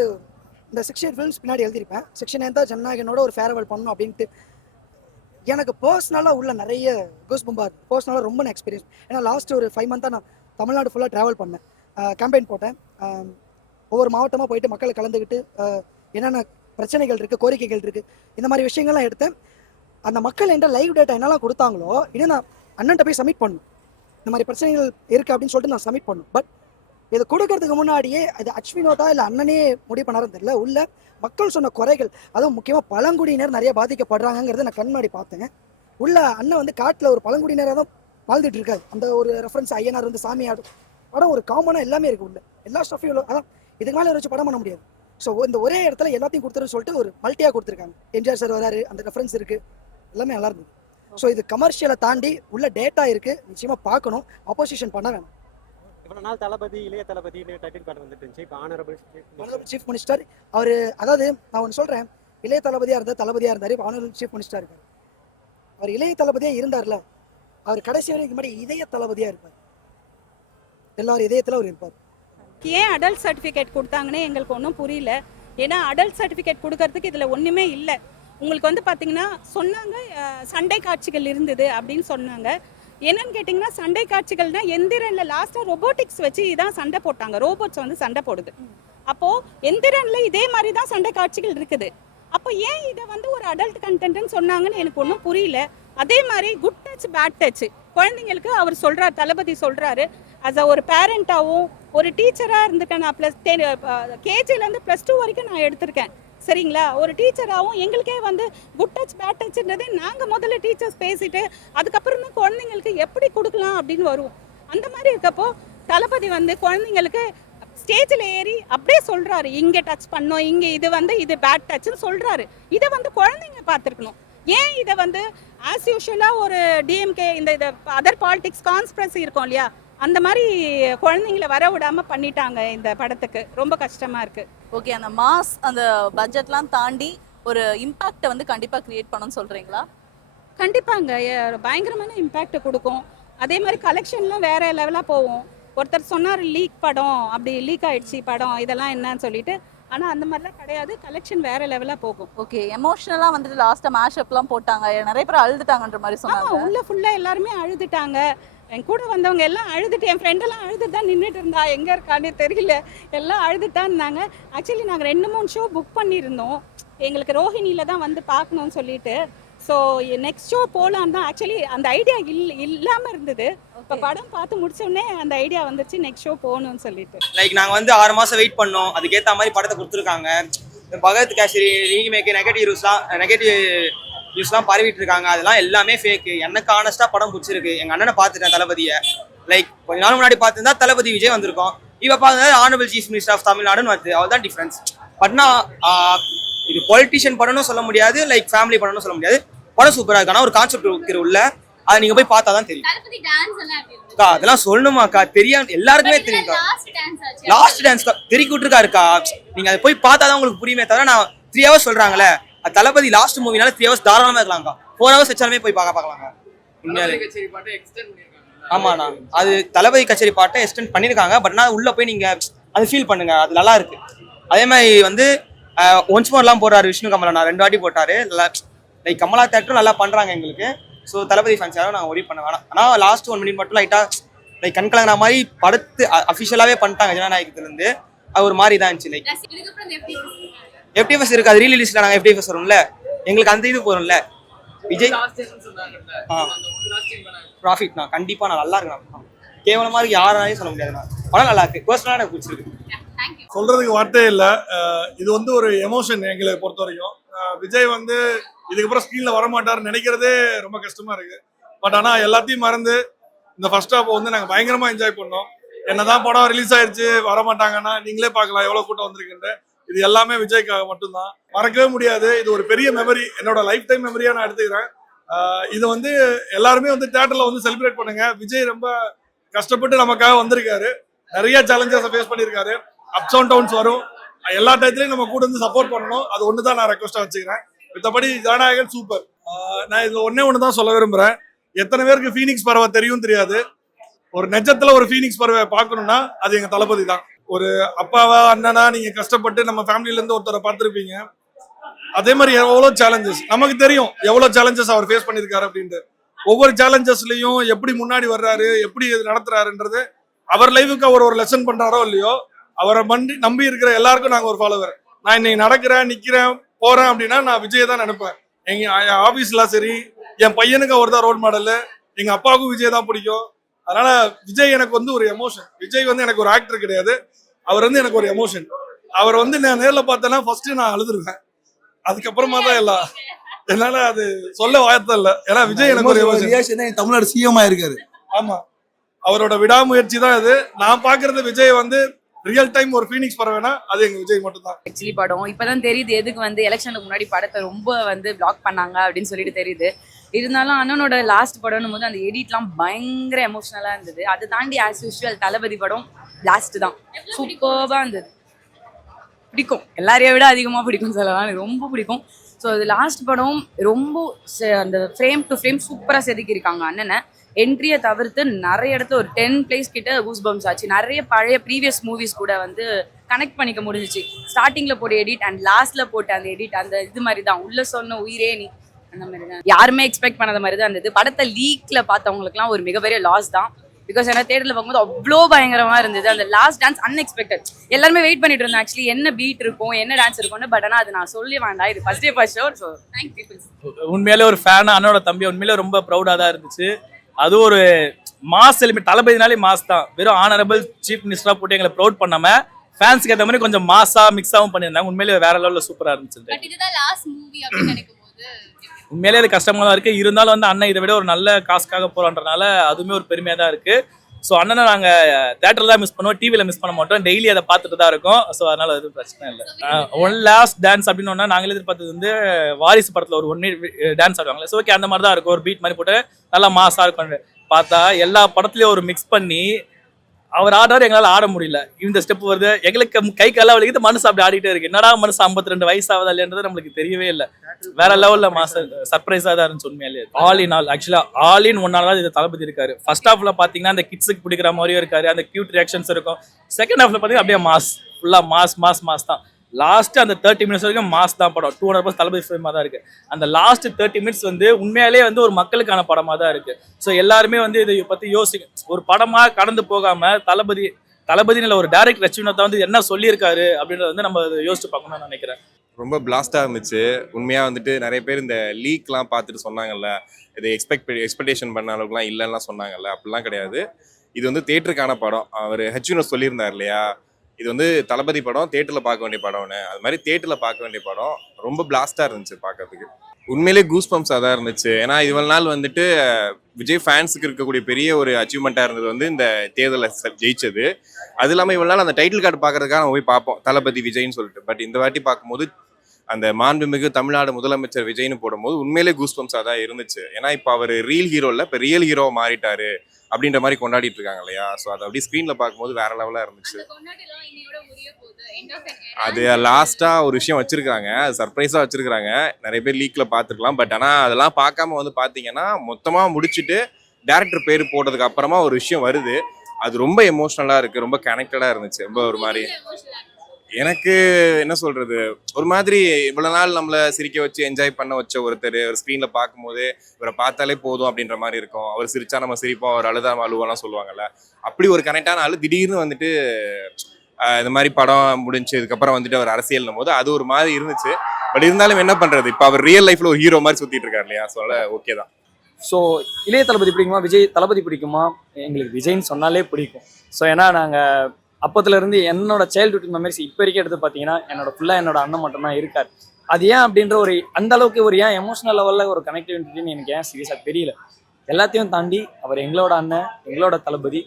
இந்த 68 ஃபிலிம்ஸ் பின்னாடி எழுதியிருப்பேன். 69 தான் ஜனநாயகனோட ஒரு ஃபேர்வெல் பண்ணணும் அப்படின்ட்டு. எனக்கு பர்சனலாக உள்ள நிறைய கூஸ் பம்பா இருக்குது. பர்சனலாக ரொம்ப எக்ஸ்பீரியன்ஸ். ஏன்னா லாஸ்ட் ஒரு 5 மந்த்தாக நான் தமிழ்நாடு ஃபுல்லாக ட்ராவல் பண்ணேன், கேம்பெயின் போட்டேன். ஒவ்வொரு மாவட்டமாக போயிட்டு மக்களை கலந்துக்கிட்டு என்னென்ன பிரச்சனைகள் இருக்குது, கோரிக்கைகள் இருக்குது, இந்த மாதிரி விஷயங்கள்லாம் எடுத்தேன். அந்த மக்கள் என்ற லைவ் டேட்டா என்னெல்லாம் கொடுத்தாங்களோ இன்னும் நான் அண்ணன்ட்ட போய் சப்மிட் பண்ணணும். இந்த மாதிரி பிரச்சனைகள் இருக்குது அப்படின்னு சொல்லிட்டு நான் சப்மிட் பண்ணணும். பட் இதை கொடுக்கறதுக்கு முன்னாடியே அது அஸ்வினோதா இல்லை அண்ணனே முடிவு பண்ணாருன்னு தெரியல, உள்ள மக்கள் சொன்ன குறைகள், அதுவும் முக்கியமாக பழங்குடியினர் நிறைய பாதிக்கப்படுறாங்கிறத நான் கண்மாடி பார்த்தேன். உள்ள அண்ணன் வந்து காட்டில் ஒரு பழங்குடியினராக தான் வாழ்ந்துட்டு இருக்காரு. அந்த ஒரு ரெஃபரன்ஸ் ஐயனார் வந்து சாமியார் படம் ஒரு காமனாக எல்லாமே இருக்குது, உள்ள எல்லா ஸ்டஃபையும். அதான் இதுக்கு மேலே வச்சு படம் பண்ண முடியாது. ஸோ இந்த ஒரே இடத்துல எல்லாத்தையும் கொடுத்துருன்னு சொல்லிட்டு ஒரு மல்ட்டியாக கொடுத்துருக்காங்க. எம்ஜிஆர் சார் வராரு, அந்த ரெஃபரன்ஸ் இருக்குது, எல்லாமே நல்லா இருந்தது. ஸோ இது கமர்ஷியலை தாண்டி உள்ள டேட்டா இருக்குது, நிச்சயமாக பார்க்கணும், ஆப்போசிஷன் பண்ண வேணும். இவ்வளோ நாள் தளபதி, இளைய தளபதினு டைட்டில் கார்டு வந்துட்டு இருந்துச்சு. இப்போ ஆனரபிள் சீஃப் மினிஸ்டர் அவர். அதாவது நான் ஒன்று சொல்கிறேன், இளைய தளபதியாக இருந்தார், தளபதியாக இருந்தார், இப்போ ஆனரபிள் சீஃப் மினிஸ்டர் இருக்கார். அவர் இளைய தளபதியாக இருந்தார்ல, அவர் கடைசி வரைக்கும் முன்னாடி இதய தளபதியாக இருப்பார், எல்லாரும் இதயத்தில் அவர் இருப்பார். ஏன் அடல்ட் சர்டிஃபிகேட் கொடுத்தாங்கன்னு எங்களுக்கு ஒன்றும் புரியல. ஏன்னா அடல்ட் சர்டிஃபிகேட் கொடுக்கறதுக்கு இதில் ஒன்றுமே இல்லை. உங்களுக்கு வந்து பார்த்தீங்கன்னா சொன்னாங்க சண்டை காட்சிகள் இருந்தது அப்படின்னு சொன்னாங்க. என்னன்னு கேட்டிங்கன்னா சண்டை காட்சிகள்னா எந்திரன்ல லாஸ்ட்டாக ரொபோட்டிக்ஸ் வச்சு இதான் சண்டை போட்டாங்க, ரோபோட்ஸ் வந்து சண்டை போடுது. அப்போது எந்திரன்ல இதே மாதிரி தான் சண்டை காட்சிகள் இருக்குது. அப்போ ஏன் இதை வந்து ஒரு அடல்ட் கண்டென்ட்னு சொன்னாங்கன்னு எனக்கு ஒன்றும் புரியல. அதே மாதிரி குட் டச் பேட் டச் குழந்தைங்களுக்கு அவர் சொல்கிறார், தளபதி சொல்கிறாரு, அஸ் அ ஒரு பேரண்டாகவும் ஒரு டீச்சராக இருந்துட்டேன். நான் கேஜிலேருந்து +2 வரைக்கும் நான் எடுத்திருக்கேன், சரிங்களா? ஒரு டீச்சராகவும் எங்களுக்கே வந்து குட் டச் பேட் டச்ன்றதே நாங்கள் முதல்ல டீச்சர்ஸ் பேசிட்டு அதுக்கப்புறம் தான் குழந்தைங்களுக்கு எப்படி கொடுக்கலாம் அப்படின்னு வருவோம். அந்த மாதிரி இருக்கப்போ தளபதி வந்து குழந்தைங்களுக்கு ஸ்டேஜில் ஏறி அப்படியே சொல்கிறாரு, இங்கே டச் பண்ணோம், இங்கே இது வந்து இது பேட் டச்னு சொல்கிறாரு. இதை வந்து குழந்தைங்க பார்த்துருக்கணும். ஏன் இதை வந்து ஆஸ் யூஷுவலாக ஒரு டிஎம்கே இந்த அதர் பாலிடிக்ஸ் கான்ஸ்பிரசி இருக்கும் இல்லையா, அந்த மாதிரி குழந்தைங்களை வர விடாமல் பண்ணிட்டாங்க. இந்த படத்துக்கு ரொம்ப கஷ்டமாக இருக்குது. ஓகே, அந்த மாஸ் அந்த பட்ஜெட்லாம் தாண்டி ஒரு இம்பாக்டை வந்து கண்டிப்பாக கிரியேட் பண்ணணும்னு சொல்கிறீங்களா? கண்டிப்பாங்க, பயங்கரமான இம்பேக்ட் கொடுக்கும். அதே மாதிரி கலெக்ஷன்லாம் வேற லெவலாக போகும். ஒருத்தர் சொன்னார் லீக் படம், அப்படி லீக் ஆயிடுச்சு படம், இதெல்லாம் என்னன்னு சொல்லிட்டு. ஆனால் அந்த மாதிரிலாம் கிடையாது, கலெக்ஷன் வேற லெவலாக போகும். ஓகே, எமோஷனலாக வந்துட்டு லாஸ்ட்டாக மேஷப்லாம் போட்டாங்க, நிறைய பேர் அழுதுட்டாங்கன்ற மாதிரி சொன்னாங்க. உள்ள ஃபுல்லாக எல்லாருமே அழுதுட்டாங்க. என் கூட வந்தவங்க எல்லாம் அழுதுட்டு, என் ஃப்ரெண்டெல்லாம் அழுதுட்டு தான் நின்றுட்டு இருந்தா, எங்கே இருக்கானே தெரியல, எல்லாம் அழுதுட்டான் இருந்தாங்க. ஆக்சுவலி நாங்கள் 2-3 ஷோ புக் பண்ணியிருந்தோம், எங்களுக்கு ரோஹிணியில் தான் வந்து பார்க்கணும்னு சொல்லிட்டு. ஸோ நெக்ஸ்ட் ஷோ போகலான் தான். ஆக்சுவலி அந்த ஐடியா இல்லாமல் இருந்தது. இப்போ படம் பார்த்து முடிச்சோடனே அந்த ஐடியா வந்துச்சு, நெக்ஸ்ட் ஷோ போகணும்னு சொல்லிட்டு. லைக் நாங்கள் வந்து 6 மாதம் வெயிட் பண்ணோம், அதுக்கேற்ற மாதிரி படத்தை கொடுத்துருக்காங்க. பகத் கேசரி ரீமேக்கு நெகட்டிவ் நியூஸ்லாம் பரவிட்டு இருக்காங்க, அதெல்லாம் எல்லாமே ஃபேக்கு. எனக்கு ஆனஸ்ட்டாக படம் பிடிச்சிருக்கு. எங்கள் அண்ணனை பார்த்துட்டேன் தளபதியை. லைக் கொஞ்ச நாள் முன்னாடி பார்த்துருந்தா தளபதி விஜய் வந்திருக்கோம், இப்போ பார்த்தா ஆனரபிள் சீஃப் மினிஸ்டர் ஆஃப் தமிழ்நாடுன்னு வருது, அவ்வளோதான் டிஃப்ரென்ஸ். பட்னா இது பொலிட்டிஷியன் படம்னு சொல்ல முடியாது, லைக் ஃபேமிலி படம்னு சொல்ல முடியாது. படம் சூப்பராக இருக்கு, ஆனால் ஒரு கான்செப்ட் இருக்கிற உள்ள அதை நீங்கள் போய் பார்த்தா தான் தெரியும். அக்கா அதெல்லாம் சொல்லணுமாக்கா? தெரியாது, எல்லாருக்குமே தெரியும்க்கா. லாஸ்ட் டான்ஸ் தெறிக்கி விட்டுருக்காருக்கா, நீங்கள் அதை போய் பார்த்தா தான் உங்களுக்கு புரியுமே தவிர நான் 3 hours சொல்கிறாங்களே, அது தளபதி லாஸ்ட் மூவினால 3 hours தாராளமாக இருக்கலாம்க்கா. 4 hours வச்சாலுமே போய் பார்க்கலாங்க. உண்மையாலே ஆமாண்ணா, அது தளபதி கச்சேரி பாட்டை எக்ஸ்டெண்ட் பண்ணியிருக்காங்க. பட் நான் உள்ளே போய் நீங்கள் அது ஃபீல் பண்ணுங்க, அது நல்லா இருக்கு. அதே மாதிரி வந்து ஒன்ஸ் மோர்லாம் போடுறாரு விஷ்ணு கமலா, 2 வாட்டி போட்டாரு. நல்லா லைக் கமலா தேட்டரும் நல்லா பண்ணுறாங்க எங்களுக்கு. ஸோ தளபதி ஃபேன்ஸ் யாரும் நான் ஒரி பண்ண வேணாம். ஆனால் லாஸ்ட் 1 minute மட்டும் லைட்டாக லைக் கண்கலங்கிற மாதிரி படத்து அஃபிஷியலாகவே பண்ணிட்டாங்க ஜனநாயகத்துலேருந்து. அது ஒரு மாதிரி தான் இருந்துச்சு. லைக் FTFS இருக்கு, அது ரீலீஸ்ல நாங்கள் FTFS வரும்ல, எங்களுக்கு அந்த இது போகிறோம்ல. விஜய் ப்ராஃபிட்ண்ணா கண்டிப்பாக நான் நல்லா இருக்கேன். கேவலமாக இருக்கு யாராலையும் சொல்ல முடியாதுண்ணா. படம் நல்லா இருக்கு, பர்சனலாக எனக்கு பிடிச்சிருக்கு. சொல்றதுக்கு வார்த்தையே இல்லை. இது வந்து ஒரு எமோஷன் எங்களை பொறுத்த வரைக்கும். விஜய் வந்து இதுக்கப்புறம் ஸ்க்ரீன்ல வரமாட்டாருன்னு நினைக்கிறதே ரொம்ப கஷ்டமா இருக்கு. பட் ஆனால் எல்லாத்தையும் மறந்து இந்த ஃபர்ஸ்ட் ஹாஃப் வந்து நாங்கள் பயங்கரமா என்ஜாய் பண்ணோம். என்னதான் படம் ரிலீஸ் ஆயிடுச்சு வரமாட்டாங்கன்னா நீங்களே பார்க்கலாம் எவ்வளோ கூட்டம் வந்திருக்குன்னு. இது எல்லாமே விஜய்க்காக மட்டும்தான், மறக்கவே முடியாது. இது ஒரு பெரிய மெமரி, என்னோட லைஃப் டைம் மெமரியா நான் எடுத்துக்கிறேன். இது வந்து எல்லாருமே வந்து தியேட்டர்ல வந்து செலிப்ரேட் பண்ணுங்க. விஜய் ரொம்ப கஷ்டப்பட்டு நமக்காக வந்திருக்காரு, நிறைய சேலஞ்சஸை ஃபேஸ் பண்ணியிருக்காரு. அப்ஸ் அண்ட் டவுன்ஸ் வரும், எல்லா டயத்துலையும் நம்ம கூட வந்து சப்போர்ட் பண்ணணும். அது ஒன்று தான் நான் ரெக்வஸ்ட்டாக வச்சுக்கிறேன். மற்றபடி ஜனநாயகன் சூப்பர். நான் இதில் ஒன்று தான் சொல்ல விரும்புகிறேன். எத்தனை பேருக்கு ஃபீனிக்ஸ் பறவை தெரியும் தெரியாது. ஒரு நெஜத்தில் ஒரு ஃபீனிக்ஸ் பறவை பார்க்கணும்னா அது எங்கள் தளபதி தான். ஒரு அப்பாவா அண்ணனா நீங்கள் கஷ்டப்பட்டு நம்ம ஃபேமிலியிலேருந்து ஒருத்தரை பார்த்துருப்பீங்க. அதே மாதிரி எவ்வளோ சேலஞ்சஸ் நமக்கு தெரியும், எவ்வளோ சேலஞ்சஸ் அவர் ஃபேஸ் பண்ணியிருக்காரு அப்படின்ட்டு. ஒவ்வொரு சேலஞ்சஸ்லையும் எப்படி முன்னாடி வர்றாரு, எப்படி நடத்துறாருன்றது அவர் லைஃபுக்கு அவர் ஒரு லெசன் பண்ணுறாரோ இல்லையோ, அவரை நம்பி இருக்கிற எல்லாருக்கும் நாங்கள் ஒரு ஃபாலோவர். நான் இன்னைக்கு நடக்கிறேன், நிற்கிறேன், போகிறேன் அப்படின்னா நான் விஜய் தான் நினைப்பேன். எங்கள் ஆஃபீஸ்லாம் சரி, என் பையனுக்கு அவர் தான் ரோல் மாடலு, எங்கள் அப்பாவுக்கும் விஜய் தான் பிடிக்கும். அதனால விஜய் எனக்கு வந்து ஒரு எமோஷன். விஜய் வந்து எனக்கு ஒரு ஆக்டர் கிடையாது, அவர் வந்து எனக்கு ஒரு எமோஷன். அவர் வந்து நான் நேரில் பார்த்தேன்னா ஃபர்ஸ்ட் நான் அழுதுருவேன், அதுக்கப்புறமா தான் எல்லாம். என்னால அது சொல்ல வாய்ப்பு இல்லை, ஏன்னா விஜய் எனக்கு ஒரு எமோஷன். தமிழ்நாடு சிஎம் ஆயிருக்காரு. ஆமா, அவரோட விடாமுயற்சி தான் இது. நான் பாக்குறது விஜய் வந்து ரியல் டைம் ஒரு ஃபீனிக்ஸ் பறவைனா அது எங்க விஜய் மட்டும் தான். ஆக்சுவலி படம் இப்பதான் தெரியுது எதுக்கு வந்து எலெக்ஷனுக்கு முன்னாடி படத்தை ரொம்ப வந்து பிளாக் பண்ணாங்க அப்படின்னு சொல்லிட்டு தெரியுது. இருந்தாலும் அண்ணனோட லாஸ்ட் படம்னும் போது அந்த எடிட்லாம் பயங்கர எமோஷனலா இருந்தது. அதை தாண்டி ஆஸ் யூஸ்வல் தளபதி படம் லாஸ்ட் தான் சூப்பர்பா இருந்தது. பிடிக்கும், எல்லாரைய விட அதிகமாக பிடிக்கும் சொல்லலாம், எனக்கு ரொம்ப பிடிக்கும். ஸோ அது லாஸ்ட் படம் ரொம்ப அந்த ஃப்ரேம் டு ஃப்ரேம் சூப்பராக செதுக்கியிருக்காங்க அண்ணனை. என்ட்ரியை தவிர்த்து நிறைய இடத்துல ஒரு 10 place கிட்ட கூஸ் பம்ப்ஸ் ஆச்சு. நிறைய பழைய ப்ரீவியஸ் மூவிஸ் கூட வந்து கனெக்ட் பண்ணிக்க முடிஞ்சிச்சு. ஸ்டார்டிங்கில் போட்ட எடிட் அண்ட் லாஸ்ட்டில் போட்ட அந்த எடிட் அந்த இது மாதிரி தான். உள்ளே சொன்ன உயிரே நீ அந்த மாதிரி தான் யாருமே எக்ஸ்பெக்ட் பண்ணாத மாதிரி தான் இருந்தது. படத்தை லீக்ல பார்த்தவங்களுக்குலாம் ஒரு மிகப்பெரிய லாஸ் தான். பிகாஸ் ஏன்னா தேட்டரில் பார்க்கும்போது அவ்வளோ பயங்கரமாக இருந்தது. அந்த லாஸ்ட் டான்ஸ் அன்எக்ஸ்பெக்டட். எல்லாருமே வெயிட் பண்ணிட்டு இருந்தோம் ஆக்சுவலி என்ன பீட் இருக்கும் என்ன டான்ஸ் இருக்கும்னு. பட் ஆனால் அது நான் சொல்லி வேண்டாம், இது first day first show. So thank you. உண்மையிலே ஒரு ஃபேன் அண்ணனோட தம்பி உண்மையிலே ரொம்ப ப்ரௌடாக தான் இருந்துச்சு. அது ஒரு மாஸ் எலிமெண்ட். தளபதினாலே மாஸ் தான். வெறும் ஆனரபிள் சீஃப் மினிஸ்டராக போட்டு எங்களை ப்ரௌட் பண்ணாமல் ஃபேன்ஸ்க்கு ஏற்ற மாதிரி கொஞ்சம் மாஸாக மிக்ஸாகவும் பண்ணியிருந்தாங்க. உண்மையிலே வேற லெவலில் சூப்பராக இருந்துச்சு. உண்மையிலே அது கஷ்டமாக தான் இருக்குது. இருந்தாலும் வந்து அண்ணன் இதை விட ஒரு நல்ல காசுக்காக போகிறான்றனால அதுவுமே ஒரு பெருமையாக தான் இருக்குது. ஸோ அண்ணனை நாங்கள் தேட்டரில் தான் மிஸ் பண்ணுவோம், டிவியில் மிஸ் பண்ண மாட்டோம். டெய்லி அதை பார்த்துட்டு தான் இருக்கோம். ஸோ அதனால் எதுவும் பிரச்சனை இல்லை. ஒன் லாஸ்ட் டான்ஸ் அப்படின்னு ஒன்றா நாங்களே எதிர்பார்த்தது வந்து வாரிசு படத்தில் ஒரு 1 minute டான்ஸ் ஆடுவாங்களே. ஸோ ஓகே அந்த மாதிரி தான் இருக்கும். ஒரு பீட் மாதிரி போட்டு நல்லா மாஸாக இருக்கும். பார்த்தா எல்லா படத்துலையும் ஒரு மிக்ஸ் பண்ணி அவர் ஆடுறாரு, எங்களால் ஆட முடியல. இந்த ஸ்டெப் வருது எங்களுக்கு கை கால வலிக்குது, மனசு அப்படி ஆடிட்டே இருக்கு. என்னடா மனசு 52 வயசு ஆகுதா இல்லைன்றது நம்மளுக்கு தெரியவே இல்லை. வேற லெவல்ல மாசம் சர்ப்ரைஸா தான் இருந்துச்சு உண்மையிலே. ஆல் இன் ஆல் ஆக்சுவலா ஆல் இன் ஒன்னால தான் இது தளபதி இருக்காரு. ஃபர்ஸ்ட் ஹாஃப்ல பாத்தீங்கன்னா அந்த கிட்ஸுக்கு பிடிக்கிற மாதிரியும் இருக்காரு, அந்த கியூட் ரியாக்ஷன்ஸ் இருக்கும். செகண்ட் ஹாஃப்ல பாத்தீங்கன்னா அப்படியே மாஸ், ஃபுல்லா மாஸ் தான். லாஸ்ட் அந்த 30 minutes வரைக்கும் மாஸ் தான் படம். 200% தளபதி ஃபிலிமா தான் இருக்கு. அந்த லாஸ்ட் 30 minutes வந்து உண்மையாலே வந்து ஒரு மக்களுக்கான படமா தான் இருக்கு. ஸோ எல்லாருமே வந்து இதை பத்தி யோசிக்க ஒரு படமா கடந்து போகாம தளபதியில ஒரு டைரக்டர் ரச்சினத்தை வந்து என்ன சொல்லியிருக்காரு அப்படின்றத வந்து நம்ம யோசிச்சு பார்க்கணும்னு நினைக்கிறேன். ரொம்ப பிளாஸ்டாக இருந்துச்சு. உண்மையாக வந்துட்டு நிறைய பேர் இந்த லீக்லாம் பார்த்துட்டு சொன்னாங்கல்ல, இது எக்ஸ்பெக்டேஷன் பண்ண அளவுக்குலாம் இல்லைன்னா சொன்னாங்கல்ல, அப்படிலாம் கிடையாது. இது வந்து தேட்டருக்கான படம். அவர் ஹெச்வினோ சொல்லியிருந்தார் இல்லையா, இது வந்து தளபதி படம், தேட்டரில் பார்க்க வேண்டிய படம்னு. அது மாதிரி தேட்டரில் பார்க்க வேண்டிய படம். ரொம்ப பிளாஸ்டாக இருந்துச்சு பார்க்கறதுக்கு. உண்மையிலே கூஸ் பம்ப்ஸாக தான் இருந்துச்சு. ஏன்னா இவ்வளவு நாள் வந்துட்டு விஜய் ஃபேன்ஸுக்கு இருக்கக்கூடிய பெரிய ஒரு அச்சீவ்மெண்ட்டாக இருந்தது வந்து இந்த தேர்தலில் ஜெயிச்சது. அது இல்லாமல் இவ்வளவு நாள் அந்த டைட்டில் கார்டு பார்க்கறதுக்காக நம்ம போய் பார்ப்போம் தளபதி விஜய்னு சொல்லிட்டு. பட் இந்த வாட்டி பார்க்கும்போது அந்த மாண்புமிகு தமிழ்நாடு முதலமைச்சர் விஜய்னு போடும்போது உண்மையிலே கூஸ் பம்ப்ஸாக தான் இருந்துச்சு. ஏன்னா இப்போ அவர் ரியல் ஹீரோ இல்லை, இப்போ ரியல் ஹீரோவை மாறிட்டாரு அப்படின்ற மாதிரி கொண்டாடிட்டு இருக்காங்க இல்லையா. ஸோ அதை அப்படியே ஸ்க்ரீனில் பார்க்கும்போது வேற லெவலாக இருந்துச்சு. அது லாஸ்ட்டாக ஒரு விஷயம் வச்சிருக்காங்க, அது சர்ப்ரைஸாக வச்சிருக்காங்க. நிறைய பேர் லீக்கில் பார்த்துருக்கலாம். பட் ஆனால் அதெல்லாம் பார்க்காம வந்து பார்த்தீங்கன்னா மொத்தமாக முடிச்சுட்டு டேரக்டர் பேர் போட்டதுக்கு அப்புறமா ஒரு விஷயம் வருது. அது ரொம்ப எமோஷ்னலாக இருக்குது, ரொம்ப கனெக்டடாக இருந்துச்சு. ரொம்ப ஒரு மாதிரி எனக்கு என்ன சொல்றது, ஒரு மாதிரி இவ்வளவு நாள் நம்மளை சிரிக்க வச்சு என்ஜாய் பண்ண வச்ச ஒருத்தர் ஒரு ஸ்க்ரீன்ல பார்க்கும்போது இவரை பார்த்தாலே போதும் அப்படின்ற மாதிரி இருக்கும். அவர் சிரிச்சா நம்ம சிரிப்போம், அவர் அழுதா அழுவெல்லாம் சொல்லுவாங்கல்ல, அப்படி ஒரு கனெக்டான ஆளு திடீர்னு வந்துட்டு இந்த மாதிரி படம் முடிஞ்சு இதுக்கப்புறம் வந்துட்டு அவர் அரசியல்னும் போது அது ஒரு மாதிரி இருந்துச்சு. பட் இருந்தாலும் என்ன பண்றது, இப்போ அவர் ரியல் லைஃப்ல ஒரு ஹீரோ மாதிரி சுத்திட்டு இருக்காரு இல்லையா. ஸோ ஓகே தான். ஸோ இளைய தளபதி பிடிக்குமா, விஜய் தளபதி பிடிக்குமா? எங்களுக்கு விஜய்ன்னு சொன்னாலே பிடிக்கும். ஸோ ஏன்னா நாங்கள் அப்போத்துலேருந்து என்னோட சைல்டுஹுட் மெமரிஸ் இப்போ வரைக்கும் எடுத்து பார்த்தீங்கன்னா என்னோட அண்ணன் மட்டும்தான் இருக்கார். அது ஏன் அப்படின்ற ஒரு அந்த அளவுக்கு ஒரு ஏன் எமோஷனல் லெவலில் ஒரு கனெக்டிவிட்டின்னு எனக்கு ஏன் சீரியஸாக தெரியல. எல்லாத்தையும் தாண்டி அவர் எங்களோட அண்ணன், எங்களோட தளபதி.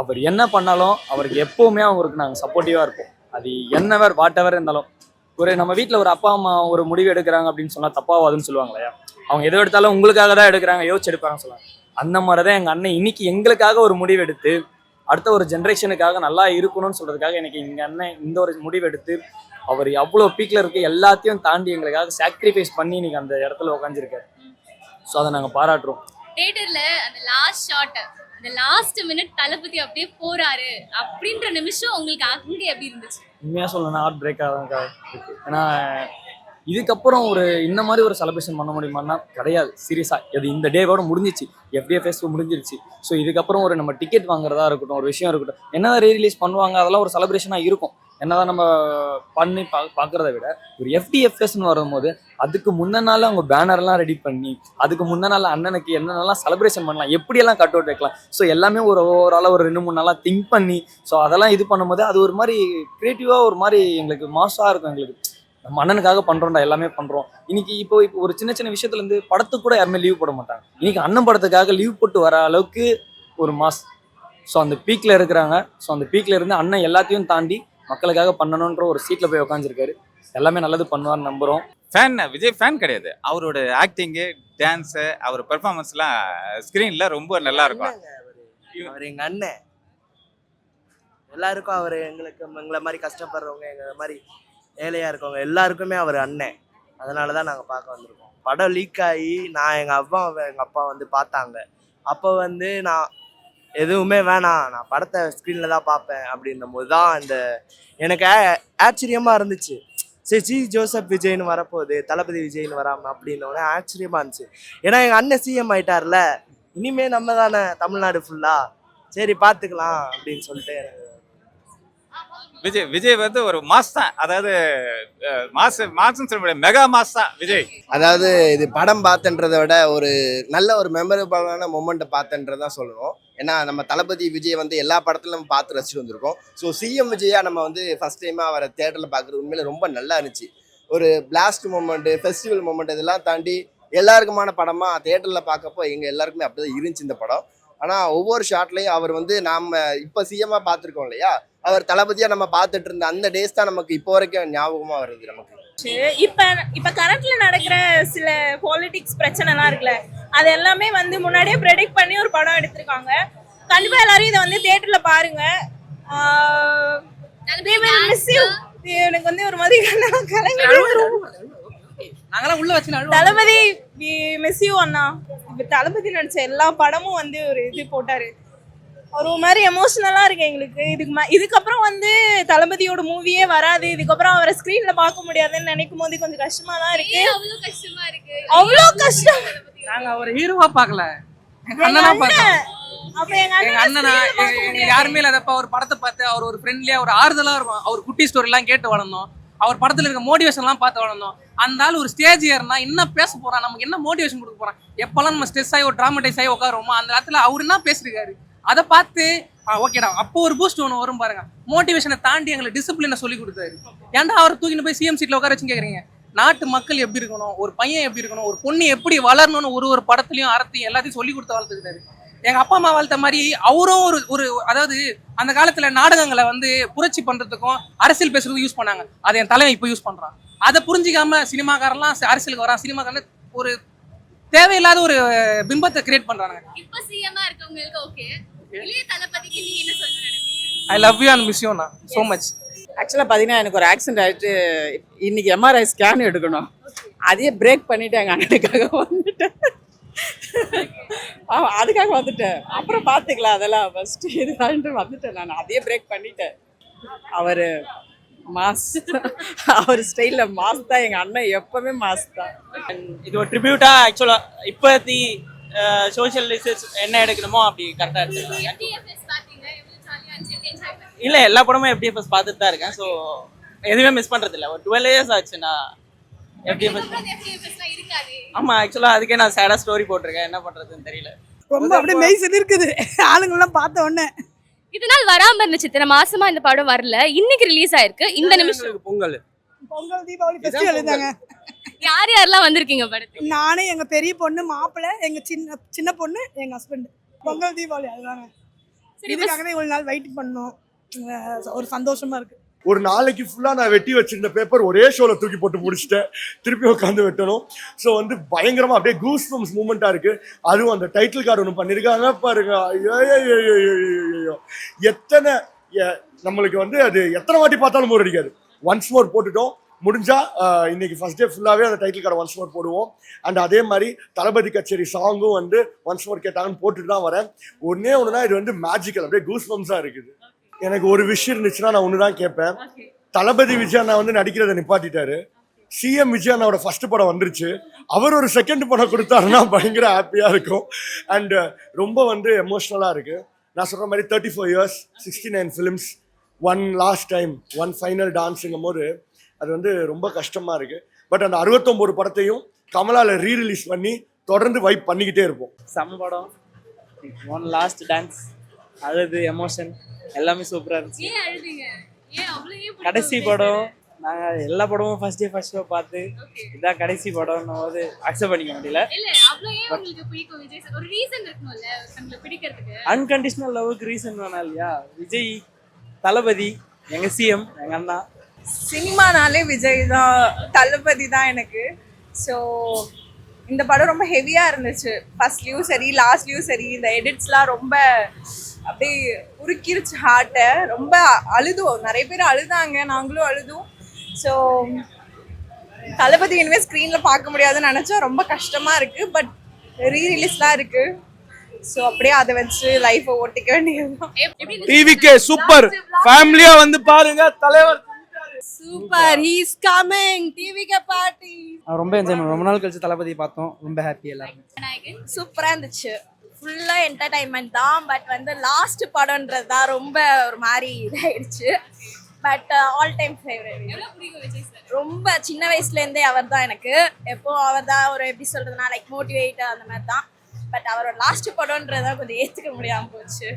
அவர் என்ன பண்ணாலும் அவருக்கு எப்போவுமே அவருக்கு நாங்கள் சப்போர்ட்டிவாக இருப்போம். அது என்னவர் வாட் எவர் இருந்தாலும். ஒரு நம்ம வீட்டில் ஒரு அப்பா அம்மா ஒரு முடிவு எடுக்கிறாங்க அப்படின்னு சொன்னால் தப்பாவாதுன்னு சொல்லுவாங்க இல்லையா. அவங்க எது எடுத்தாலும் உங்களுக்காக தான் எடுக்கிறாங்க, யோசிச்சு எடுப்பாங்கன்னு சொல்லுவாங்க. அந்த மாதிரி தான் எங்கள் அண்ணன் இன்னைக்கு எங்களுக்காக ஒரு முடிவு எடுத்து அடுத்த ஒரு ஜென்ரேஷனுக்காக நல்லா இருக்கணும்னு சொல்றதுக்காக எனக்கு எங்கள் அண்ணன் இந்த ஒரு முடிவு எடுத்து அவர் அவ்வளோ பீக்கில் இருக்க எல்லாத்தையும் தாண்டி எங்களுக்காக சாக்ரிஃபைஸ் பண்ணி இன்னைக்கு அந்த இடத்துல உட்காந்துருக்காரு. ஸோ அதை நாங்கள் பாராட்டுறோம். தியேட்டர்ல அந்த லாஸ்ட் ஷாட், அந்த லாஸ்ட் மினிட் தளபதி அப்படியே போறாரு அப்படின்ற நிமிஷம் உங்களுக்கு அங்கே எப்படி இருந்துச்சு? உண்மையாக சொல்லணும்னா ஹார்ட் பிரேக்காக தான் இருக்கு. ஏன்னா இதுக்கப்புறம் ஒரு இந்த மாதிரி ஒரு செலிப்ரேஷன் பண்ண முடியுமான்னா கிடையாது. சீரியஸாக அது இந்த டேவோட முடிஞ்சிச்சு, FDFS முடிஞ்சிருச்சு. ஸோ இதுக்கப்புறம் ஒரு நம்ம டிக்கெட் வாங்குறதா இருக்கட்டும், ஒரு விஷயம் இருக்கட்டும், என்னதான் ரீரிலீஸ் பண்ணுவாங்க அதெல்லாம் ஒரு செலிப்ரேஷனாக இருக்கும். என்னதான் நம்ம பண்ணி பார்க்குறத விட ஒரு FDFSன்னு வரும்போது அதுக்கு முன்ன நாள் அவங்க பேனர்லாம் ரெடி பண்ணி அதுக்கு முன்ன நாள் அண்ணனுக்கு என்னென்னலாம் செலிப்ரேஷன் பண்ணலாம், எப்படியெல்லாம் கட் அவுட் வைக்கலாம், ஸோ எல்லாமே ஓவராலாக ஒரு 2-3 நாளாக திங்க் பண்ணி ஸோ அதெல்லாம் இது பண்ணும்போது அது ஒரு மாதிரி க்ரியேட்டிவாக ஒரு மாதிரி எங்களுக்கு மாஸாக இருக்கும். எங்களுக்கு நம்ம அண்ணனுக்காக பண்ணுறோம்டா, எல்லாமே பண்ணுறோம். இன்னைக்கு இப்போ ஒரு சின்ன சின்ன விஷயத்துலேருந்து படத்துக்கு கூட யாருமே லீவ் போட மாட்டாங்க. இன்னைக்கு அண்ணன் படத்துக்காக லீவ் போட்டு வர அளவுக்கு ஒரு மாஸ். ஸோ அந்த பீக்கில் இருக்கிறாங்க. ஸோ அந்த பீக்கில் இருந்து அண்ணன் எல்லாத்தையும் தாண்டி மக்களுக்காக பண்ணணுன்ற ஒரு சீட்டில் போய் உட்காந்துருக்காரு. எல்லாமே நல்லது பண்ணுவார்னு நம்புகிறோம். ஃபேன் விஜய் ஃபேன் கிடையாது. அவரோட ஆக்டிங்கு, டான்ஸு, அவர் பெர்ஃபார்மன்ஸ்லாம் ஸ்க்ரீனில் ரொம்ப நல்லா இருக்கும். அவர் எங்கள் அண்ணன். எல்லாருக்கும் அவர் எங்களை மாதிரி கஷ்டப்படுறவங்க, எங்களை மாதிரி ஏழையாக இருக்கவங்க எல்லாருக்குமே அவர் அண்ணன். அதனால தான் நாங்கள் பார்க்க வந்திருக்கோம். படம் லீக் ஆகி எங்கள் அப்பா வந்து பார்த்தாங்க. அப்போ வந்து நான் எதுவுமே வேணாம், நான் படத்தை ஸ்க்ரீனில் தான் பார்ப்பேன் அப்படின்னும் போது தான் எனக்கு ஆச்சரியமாக இருந்துச்சு. சரி ஜோசப் விஜய்னு வரப்போகுது, தளபதி விஜய்னு வராமல் அப்படின்னோடனே ஆச்சரியமாக இருந்துச்சு. ஏன்னா எங்கள் அண்ணன் சிஎம் ஆயிட்டார்ல, இனிமே நம்ம தானே தமிழ்நாடு ஃபுல்லாக, சரி பார்த்துக்கலாம் அப்படின்னு சொல்லிட்டு விஜய் வந்து ஒரு மாஸ் தான், அதாவது மாசம் சொல்ல முடியாது, மெகா மாஸ் தான் விஜய். அதாவது இது படம் பார்த்தன்றதை விட ஒரு நல்ல ஒரு மெமரபிளான மொமெண்ட்டை பார்த்தன்றதான் சொல்லணும். ஏன்னா நம்ம தளபதி விஜய் வந்து எல்லா படத்துலையும் நம்ம பார்த்து ரசிச்சு வந்திருக்கோம். ஸோ சிஎம் விஜயா நம்ம வந்து ஃபர்ஸ்ட் டைமாக அவரை தேட்டரில் பார்க்குறது உண்மையில ரொம்ப நல்லா இருந்துச்சு. ஒரு பிளாஸ்ட் மூமெண்ட்டு, ஃபெஸ்டிவல் மூமெண்ட் இதெல்லாம் தாண்டி எல்லாருக்குமான படமாக தேட்டரில் பார்க்கப்போ எங்கள் எல்லாருக்குமே அப்படி தான் இருந்துச்சு இந்த படம். ஆனால் ஒவ்வொரு ஷாட்லையும் அவர் வந்து நாம் இப்போ சிஎம்மாக பார்த்துருக்கோம் இல்லையா, அவர் தளபதியாக நம்ம பார்த்துட்டு இருந்த அந்த டேஸ் தான் நமக்கு இப்போ வரைக்கும் ஞாபகமாக வருது நமக்கு. இப்ப கரண்ட்ல நடக்கிற சில பாலிடிக்ஸ் பிரச்சனைலாம் இருக்குல்ல, அது எல்லாமே வந்து முன்னாடியே ப்ரெடிக்ட் பண்ணி ஒரு படம் எடுத்திருக்காங்க. கண்டிப்பா எல்லாரும் இதை வந்து தியேட்டர்ல பாருங்க. எனக்கு வந்து ஒரு மாதிரி தளபதி மிஸ் யூ அண்ணா. இப்ப தளபதி நடிச்ச எல்லா படமும் வந்து ஒரு இது போட்டாரு, ஒரு மாதிரி எமோஷனலா இருக்கு எங்களுக்கு. இதுக்கப்புறம் வந்து தளபதியோட மூவியே வராது, இதுக்கப்புறம் அவரை ஸ்கிரீன்ல பார்க்க முடியாதுன்னு நினைக்கும் போது கொஞ்சம் கஷ்டமா தான் இருக்கு. அவ்வளோ கஷ்டம். நாங்க ஒரு ஹீரோவா பார்க்கல, அண்ணனா பார்த்தோம். அப்ப எங்க அண்ணனா யாருமே இல்லாதப்ப ஒரு படத்தை பார்த்து அவர் ஒரு ஃப்ரெண்ட்லியா ஒரு ஆறுதலா இருக்கும். அவர் குட்டி ஸ்டோரி எல்லாம் கேட்டு வளர்ந்தோம், அவர் படத்துல இருக்க மோட்டிவேஷன் எல்லாம் பார்த்து வளர்ந்தோம். அந்த ஆள் ஒரு ஸ்டேஜ் ஏறினா என்ன பேச போறான், நமக்கு என்ன மோட்டிவேஷன் கொடுக்க போறான், எப்பெல்லாம் நம்ம ஸ்ட்ரெஸ் ஆகி ஒரு டிராமடைஸ் ஆகி உட்காருவோமோ அந்த இடத்துல அவர் என்ன பேசிருக்காரு அதை பார்த்து ஓகேடா அப்போ ஒரு பூஸ்ட் ஒன்று வரும் பாருங்க. மோட்டிவேஷனை தாண்டி எங்களுக்கு டிசிப்ளினை சொல்லி கொடுத்தாரு. ஏன்டா அவரை தூக்கிட்டு போய் சிஎம் சீட்ல உட்கார வச்சு கேட்குறீங்க? நாட்டு மக்கள் எப்படி இருக்கணும், ஒரு பையன் எப்படி இருக்கணும், ஒரு பொண்ணு எப்படி வளரணும்னு ஒரு படத்துலையும் அறத்தையும் எல்லாத்தையும் சொல்லி கொடுத்து வளர்த்துக்கிட்டாரு. எங்க அப்பா அம்மா வளர்த்த மாதிரி அவரும் ஒரு அதாவது அந்த காலத்துல நாடகங்களை வந்து புரட்சி பண்றதுக்கும் அரசியல் பேசுறதுக்கும் யூஸ் பண்ணாங்க. அதை என் தலைவன் இப்போ யூஸ் பண்றான். அதை புரிஞ்சிக்காம சினிமாக்காரெல்லாம் அரசியலுக்கு வரான், சினிமாக்காரன் ஒரு தேவையில்லாத ஒரு பிம்பத்தை கிரியேட் பண்றாங்க. இப்போ சிஎம்மா இருக்கவங்களுக்கு ஓகே, இளைய தளபதிக்கு நீங்க என்ன சொல்ல நினைக்கிறீங்க? I love you and miss you Anna so much. ஆக்சுவலாக பார்த்தீங்கன்னா எனக்கு ஒரு ஆக்சிடென்ட் ஆகிட்டு இன்னைக்கு எம்ஆர்ஐ ஸ்கேன் எடுக்கணும், அதையே பிரேக் பண்ணிட்டு எங்கள் அண்ணனுக்காக வந்துட்டேன். அதுக்காக வந்துட்டேன், அப்புறம் பார்த்துக்கலாம் அதெல்லாம் ஃபர்ஸ்ட் இதுதான் வந்துட்டேன். நான் அதையே பிரேக் பண்ணிட்டேன். அவர் மாஸ், அவர் ஸ்டைலில் மாஸ் தான். எங்கள் அண்ணன் எப்பவுமே மாஸ் தான். இது ஒரு ட்ரிபியூட்டா ஆக்சுவலாக இப்போத்தி சோஷியல் ரிசர்ச் என்ன எடுக்கணுமோ அப்படி கரெக்டாக இருக்கு. இல்லை எல்லா படமும் FDFS பார்த்துட்டு தான் இருக்கேன். ஸோ எதுவுமே மிஸ் பண்ணுறது இல்லை. ஒரு 12 years ஆச்சு நான் FDFS. ஆமாம் ஆக்சுவலாக அதுக்கே நான் சேடாக ஸ்டோரி போட்டிருக்கேன், என்ன பண்ணுறதுன்னு தெரியல. ரொம்ப அப்படியே மெய்சல் இருக்குது ஆளுங்கள்லாம் பார்த்த உடனே. இது நாள் வராம இருந்துச்சு, இத்தனை மாசமா இந்த படம் வரல, இன்னைக்கு ரிலீஸ் ஆயிருக்கு. இந்த நிமிஷம் பொங்கல் தீபாவளி ஃபெஸ்டிவல் இருந்தாங்க. யார் யாரெல்லாம் வந்திருக்கீங்க படத்துக்கு? நானே, எங்க பெரிய பொண்ணு, மாப்பிள்ளை, எங்க சின்ன பொண்ணு, எங்க ஹஸ்பண்ட். பொங்கல் தீபாவளி அதுதாங்க. இதுக்காக தான் இவ்வளவு நாள் வெயிட் பண்ணோம். ஒரு சந்தோஷமா இருக்கு. ஒரு நாளைக்கு ஃபுல்லாக நான் வெட்டி வச்சிருந்த பேப்பர் ஒரே ஷோவில் தூக்கி போட்டு முடிச்சிட்டேன், திருப்பி உட்காந்து வெட்டணும். ஸோ வந்து பயங்கரமாக அப்படியே கூஸ் பம்ஸ் மூமெண்ட்டாக இருக்குது. அதுவும் அந்த டைட்டில் கார்டு ஒன்று பண்ணியிருக்காங்க பாருங்க. ஐயோ எத்தனை நம்மளுக்கு வந்து அது எத்தனை வாட்டி பார்த்தாலும் போர் அடிக்காது. ஒன்ஸ் மோர் போட்டுட்டோம், முடிஞ்சா இன்னைக்கு ஃபர்ஸ்ட் டே ஃபுல்லாகவே அந்த டைட்டில் கார்டு ஒன்ஸ் மோர் போடுவோம். அண்ட் அதே மாதிரி தளபதி கச்சேரி சாங்கும் வந்து ஒன்ஸ் மோர் கேட்டாங்கன்னு போட்டுட்டு தான் வரேன். ஒன்றே ஒன்று தான், இது வந்து மேஜிக்கல், அப்படியே கூஸ் பம்ஸாக இருக்குது. எனக்கு ஒரு விஷயம் இருந்துச்சுன்னா நான் ஒன்று தான் கேட்பேன். தளபதி விஜய் அண்ணா வந்து நடிக்கிறத நிப்பாட்டிட்டாரு. சிஎம் விஜய் அண்ணாவோட ஃபர்ஸ்ட் படம் வந்துருச்சு, அவர் ஒரு செகண்ட் படம் கொடுத்தாருன்னா பயங்கர ஹாப்பியாக இருக்கும். அண்ட் ரொம்ப வந்து எமோஷ்னலாக இருக்குது. நான் சொல்கிற மாதிரி 34 years, 69 films, one last time, one final டான்ஸுங்கும் போது அது வந்து ரொம்ப கஷ்டமாக இருக்குது. பட் அந்த 69 படத்தையும் கமலாவில் ரீரிலீஸ் பண்ணி தொடர்ந்து வைப் பண்ணிக்கிட்டே இருப்போம். செம்ம படம், ஒன் லாஸ்ட் டான்ஸ், அழுது எமோஷன் எல்லாமே சூப்பராக இருந்துச்சு. கடைசி படம் நாங்கள் எல்லா படமும் ஃபர்ஸ்ட் ஷோ பார்த்து இதான் கடைசி படம் போது அக்செப்ட் பண்ணிக்க முடியல. அன்கண்டிஷனல் லவ்வுக்கு ரீசன் வேணா இல்லையா? விஜய் தளபதி, எங்க சிஎம், எங்க அண்ணா. சினிமானாலே விஜய் தான், தளபதி தான் எனக்கு. ஸோ இந்த படம் ரொம்ப ஹெவியாக இருந்துச்சு. ஃபர்ஸ்ட்லேயும் சரி லாஸ்ட்லேயும் சரி இந்த எடிட்ஸ்லாம் ரொம்ப அப்படியே உருக்கிருச்சு ஹார்ட்டை. ரொம்ப அழுதுவோம், நிறைய பேர் அழுதாங்க, நாங்களும் அழுதும். ஸோ தளபதி இனிமேல் ஸ்க்ரீனில் பார்க்க முடியாதுன்னு நினச்சா ரொம்ப கஷ்டமாக இருக்குது. பட் ரீரிலீஸ்லாம் இருக்குது. ஸோ அப்படியே அதை வச்சு லைஃப்பை ஓட்டிக்க வேண்டியதுதான். டிவிகே சூப்பர், ஃபேமிலியா வந்து பாருங்க. தலைவர் சூப்பர் ஹீஸ் கமிங் டிவிக்கு பார்ட்டி. ரொம்ப என்ஜாய் பண்ணோம். ரொம்ப நாள் கழிச்சு தளபதி பார்த்தோம். ரொம்ப ஹாப்பி எல்லாரும். சூப்பரா இருந்துச்சு. ஃபுல்லா என்டர்டைன்மெண்ட் தான். பட் வந்து லாஸ்ட் படம்ன்றது தான் ரொம்ப ஒரு மாதிரி இதாயிடுச்சு. But all time favourite. ரொம்ப சின்ன வயசுல இருந்தே அவர் தான் எனக்கு. எப்போ அவர் தான் ஒரு எப்படி சொல்றதுனா லைக் மோட்டிவேட் அந்த மாதிரி தான். பட் அவரோட லாஸ்ட் படம்ன்றதா கொஞ்சம் ஏத்துக்க முடியாம போச்சு.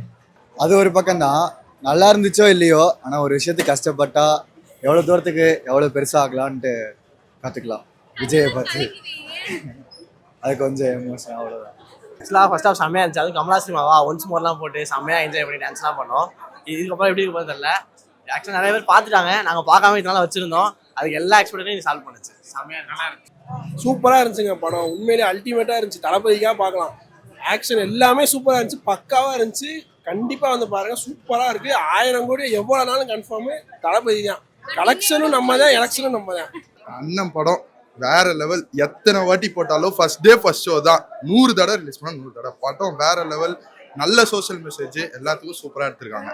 அது ஒரு பக்கம் தான். நல்லா இருந்துச்சோ இல்லையோ, ஆனால் ஒரு விஷயத்துக்கு கஷ்டப்பட்டா எவ்வளோ தூரத்துக்கு எவ்வளோ பெருசாகலான்ட்டு கற்றுக்கலாம் விஜயை பார்த்து. அது கொஞ்சம் எமோஷன் அவ்வளோதான். ஆக்சுவலாக ஃபர்ஸ்ட் ஆஃப் செம்மையாக இருந்துச்சு. அதுவும் கமலா சினிமாவா ஒன்ஸ் மோர்லாம் போட்டு செம்மையாக என்ஜாய் பண்ணி டான்ஸ்லாம் பண்ணோம். இதுக்கப்புறம் எப்படி இருக்கும் தெரியல. ஆக்சுவலாக நிறைய பேர் பார்த்துட்டாங்க. நாங்கள் பார்க்காம இதனால வச்சுருந்தோம். அதுக்கு எல்லா எக்ஸ்பெக்டேஷனையும் சால்வ் பண்ணுச்சு. செம்மையாக நல்லா இருந்துச்சு. சூப்பராக இருந்துச்சுங்க படம். உண்மையிலே அல்டிமேட்டாக இருந்துச்சு. தளபதிக்காக பார்க்கலாம். ஆக்ஷன் எல்லாமே சூப்பராக இருந்துச்சு. பக்காவாக இருந்துச்சு. கண்டிப்பாக வந்து பாருங்கள். சூப்பராக இருக்குது. 1000 கோடி எவ்வளோ நாளும் கன்ஃபார்மு தளபதி தான். கலெக்ஷனும் நம்ம தான், எலெக்ஷனும் நம்ம தான். அண்ணன் படம் வேற லெவல். எத்தனை வாட்டி போட்டாலும் ஃபர்ஸ்ட் டே ஃபர்ஸ்ட் ஷோ தான். 100 தடவை ரிலீஸ் பண்ணால் 100 தடவை படம் வேற லெவல். நல்ல சோஷியல் மெசேஜ் எல்லாத்துக்கும் சூப்பராக எடுத்திருக்காங்க.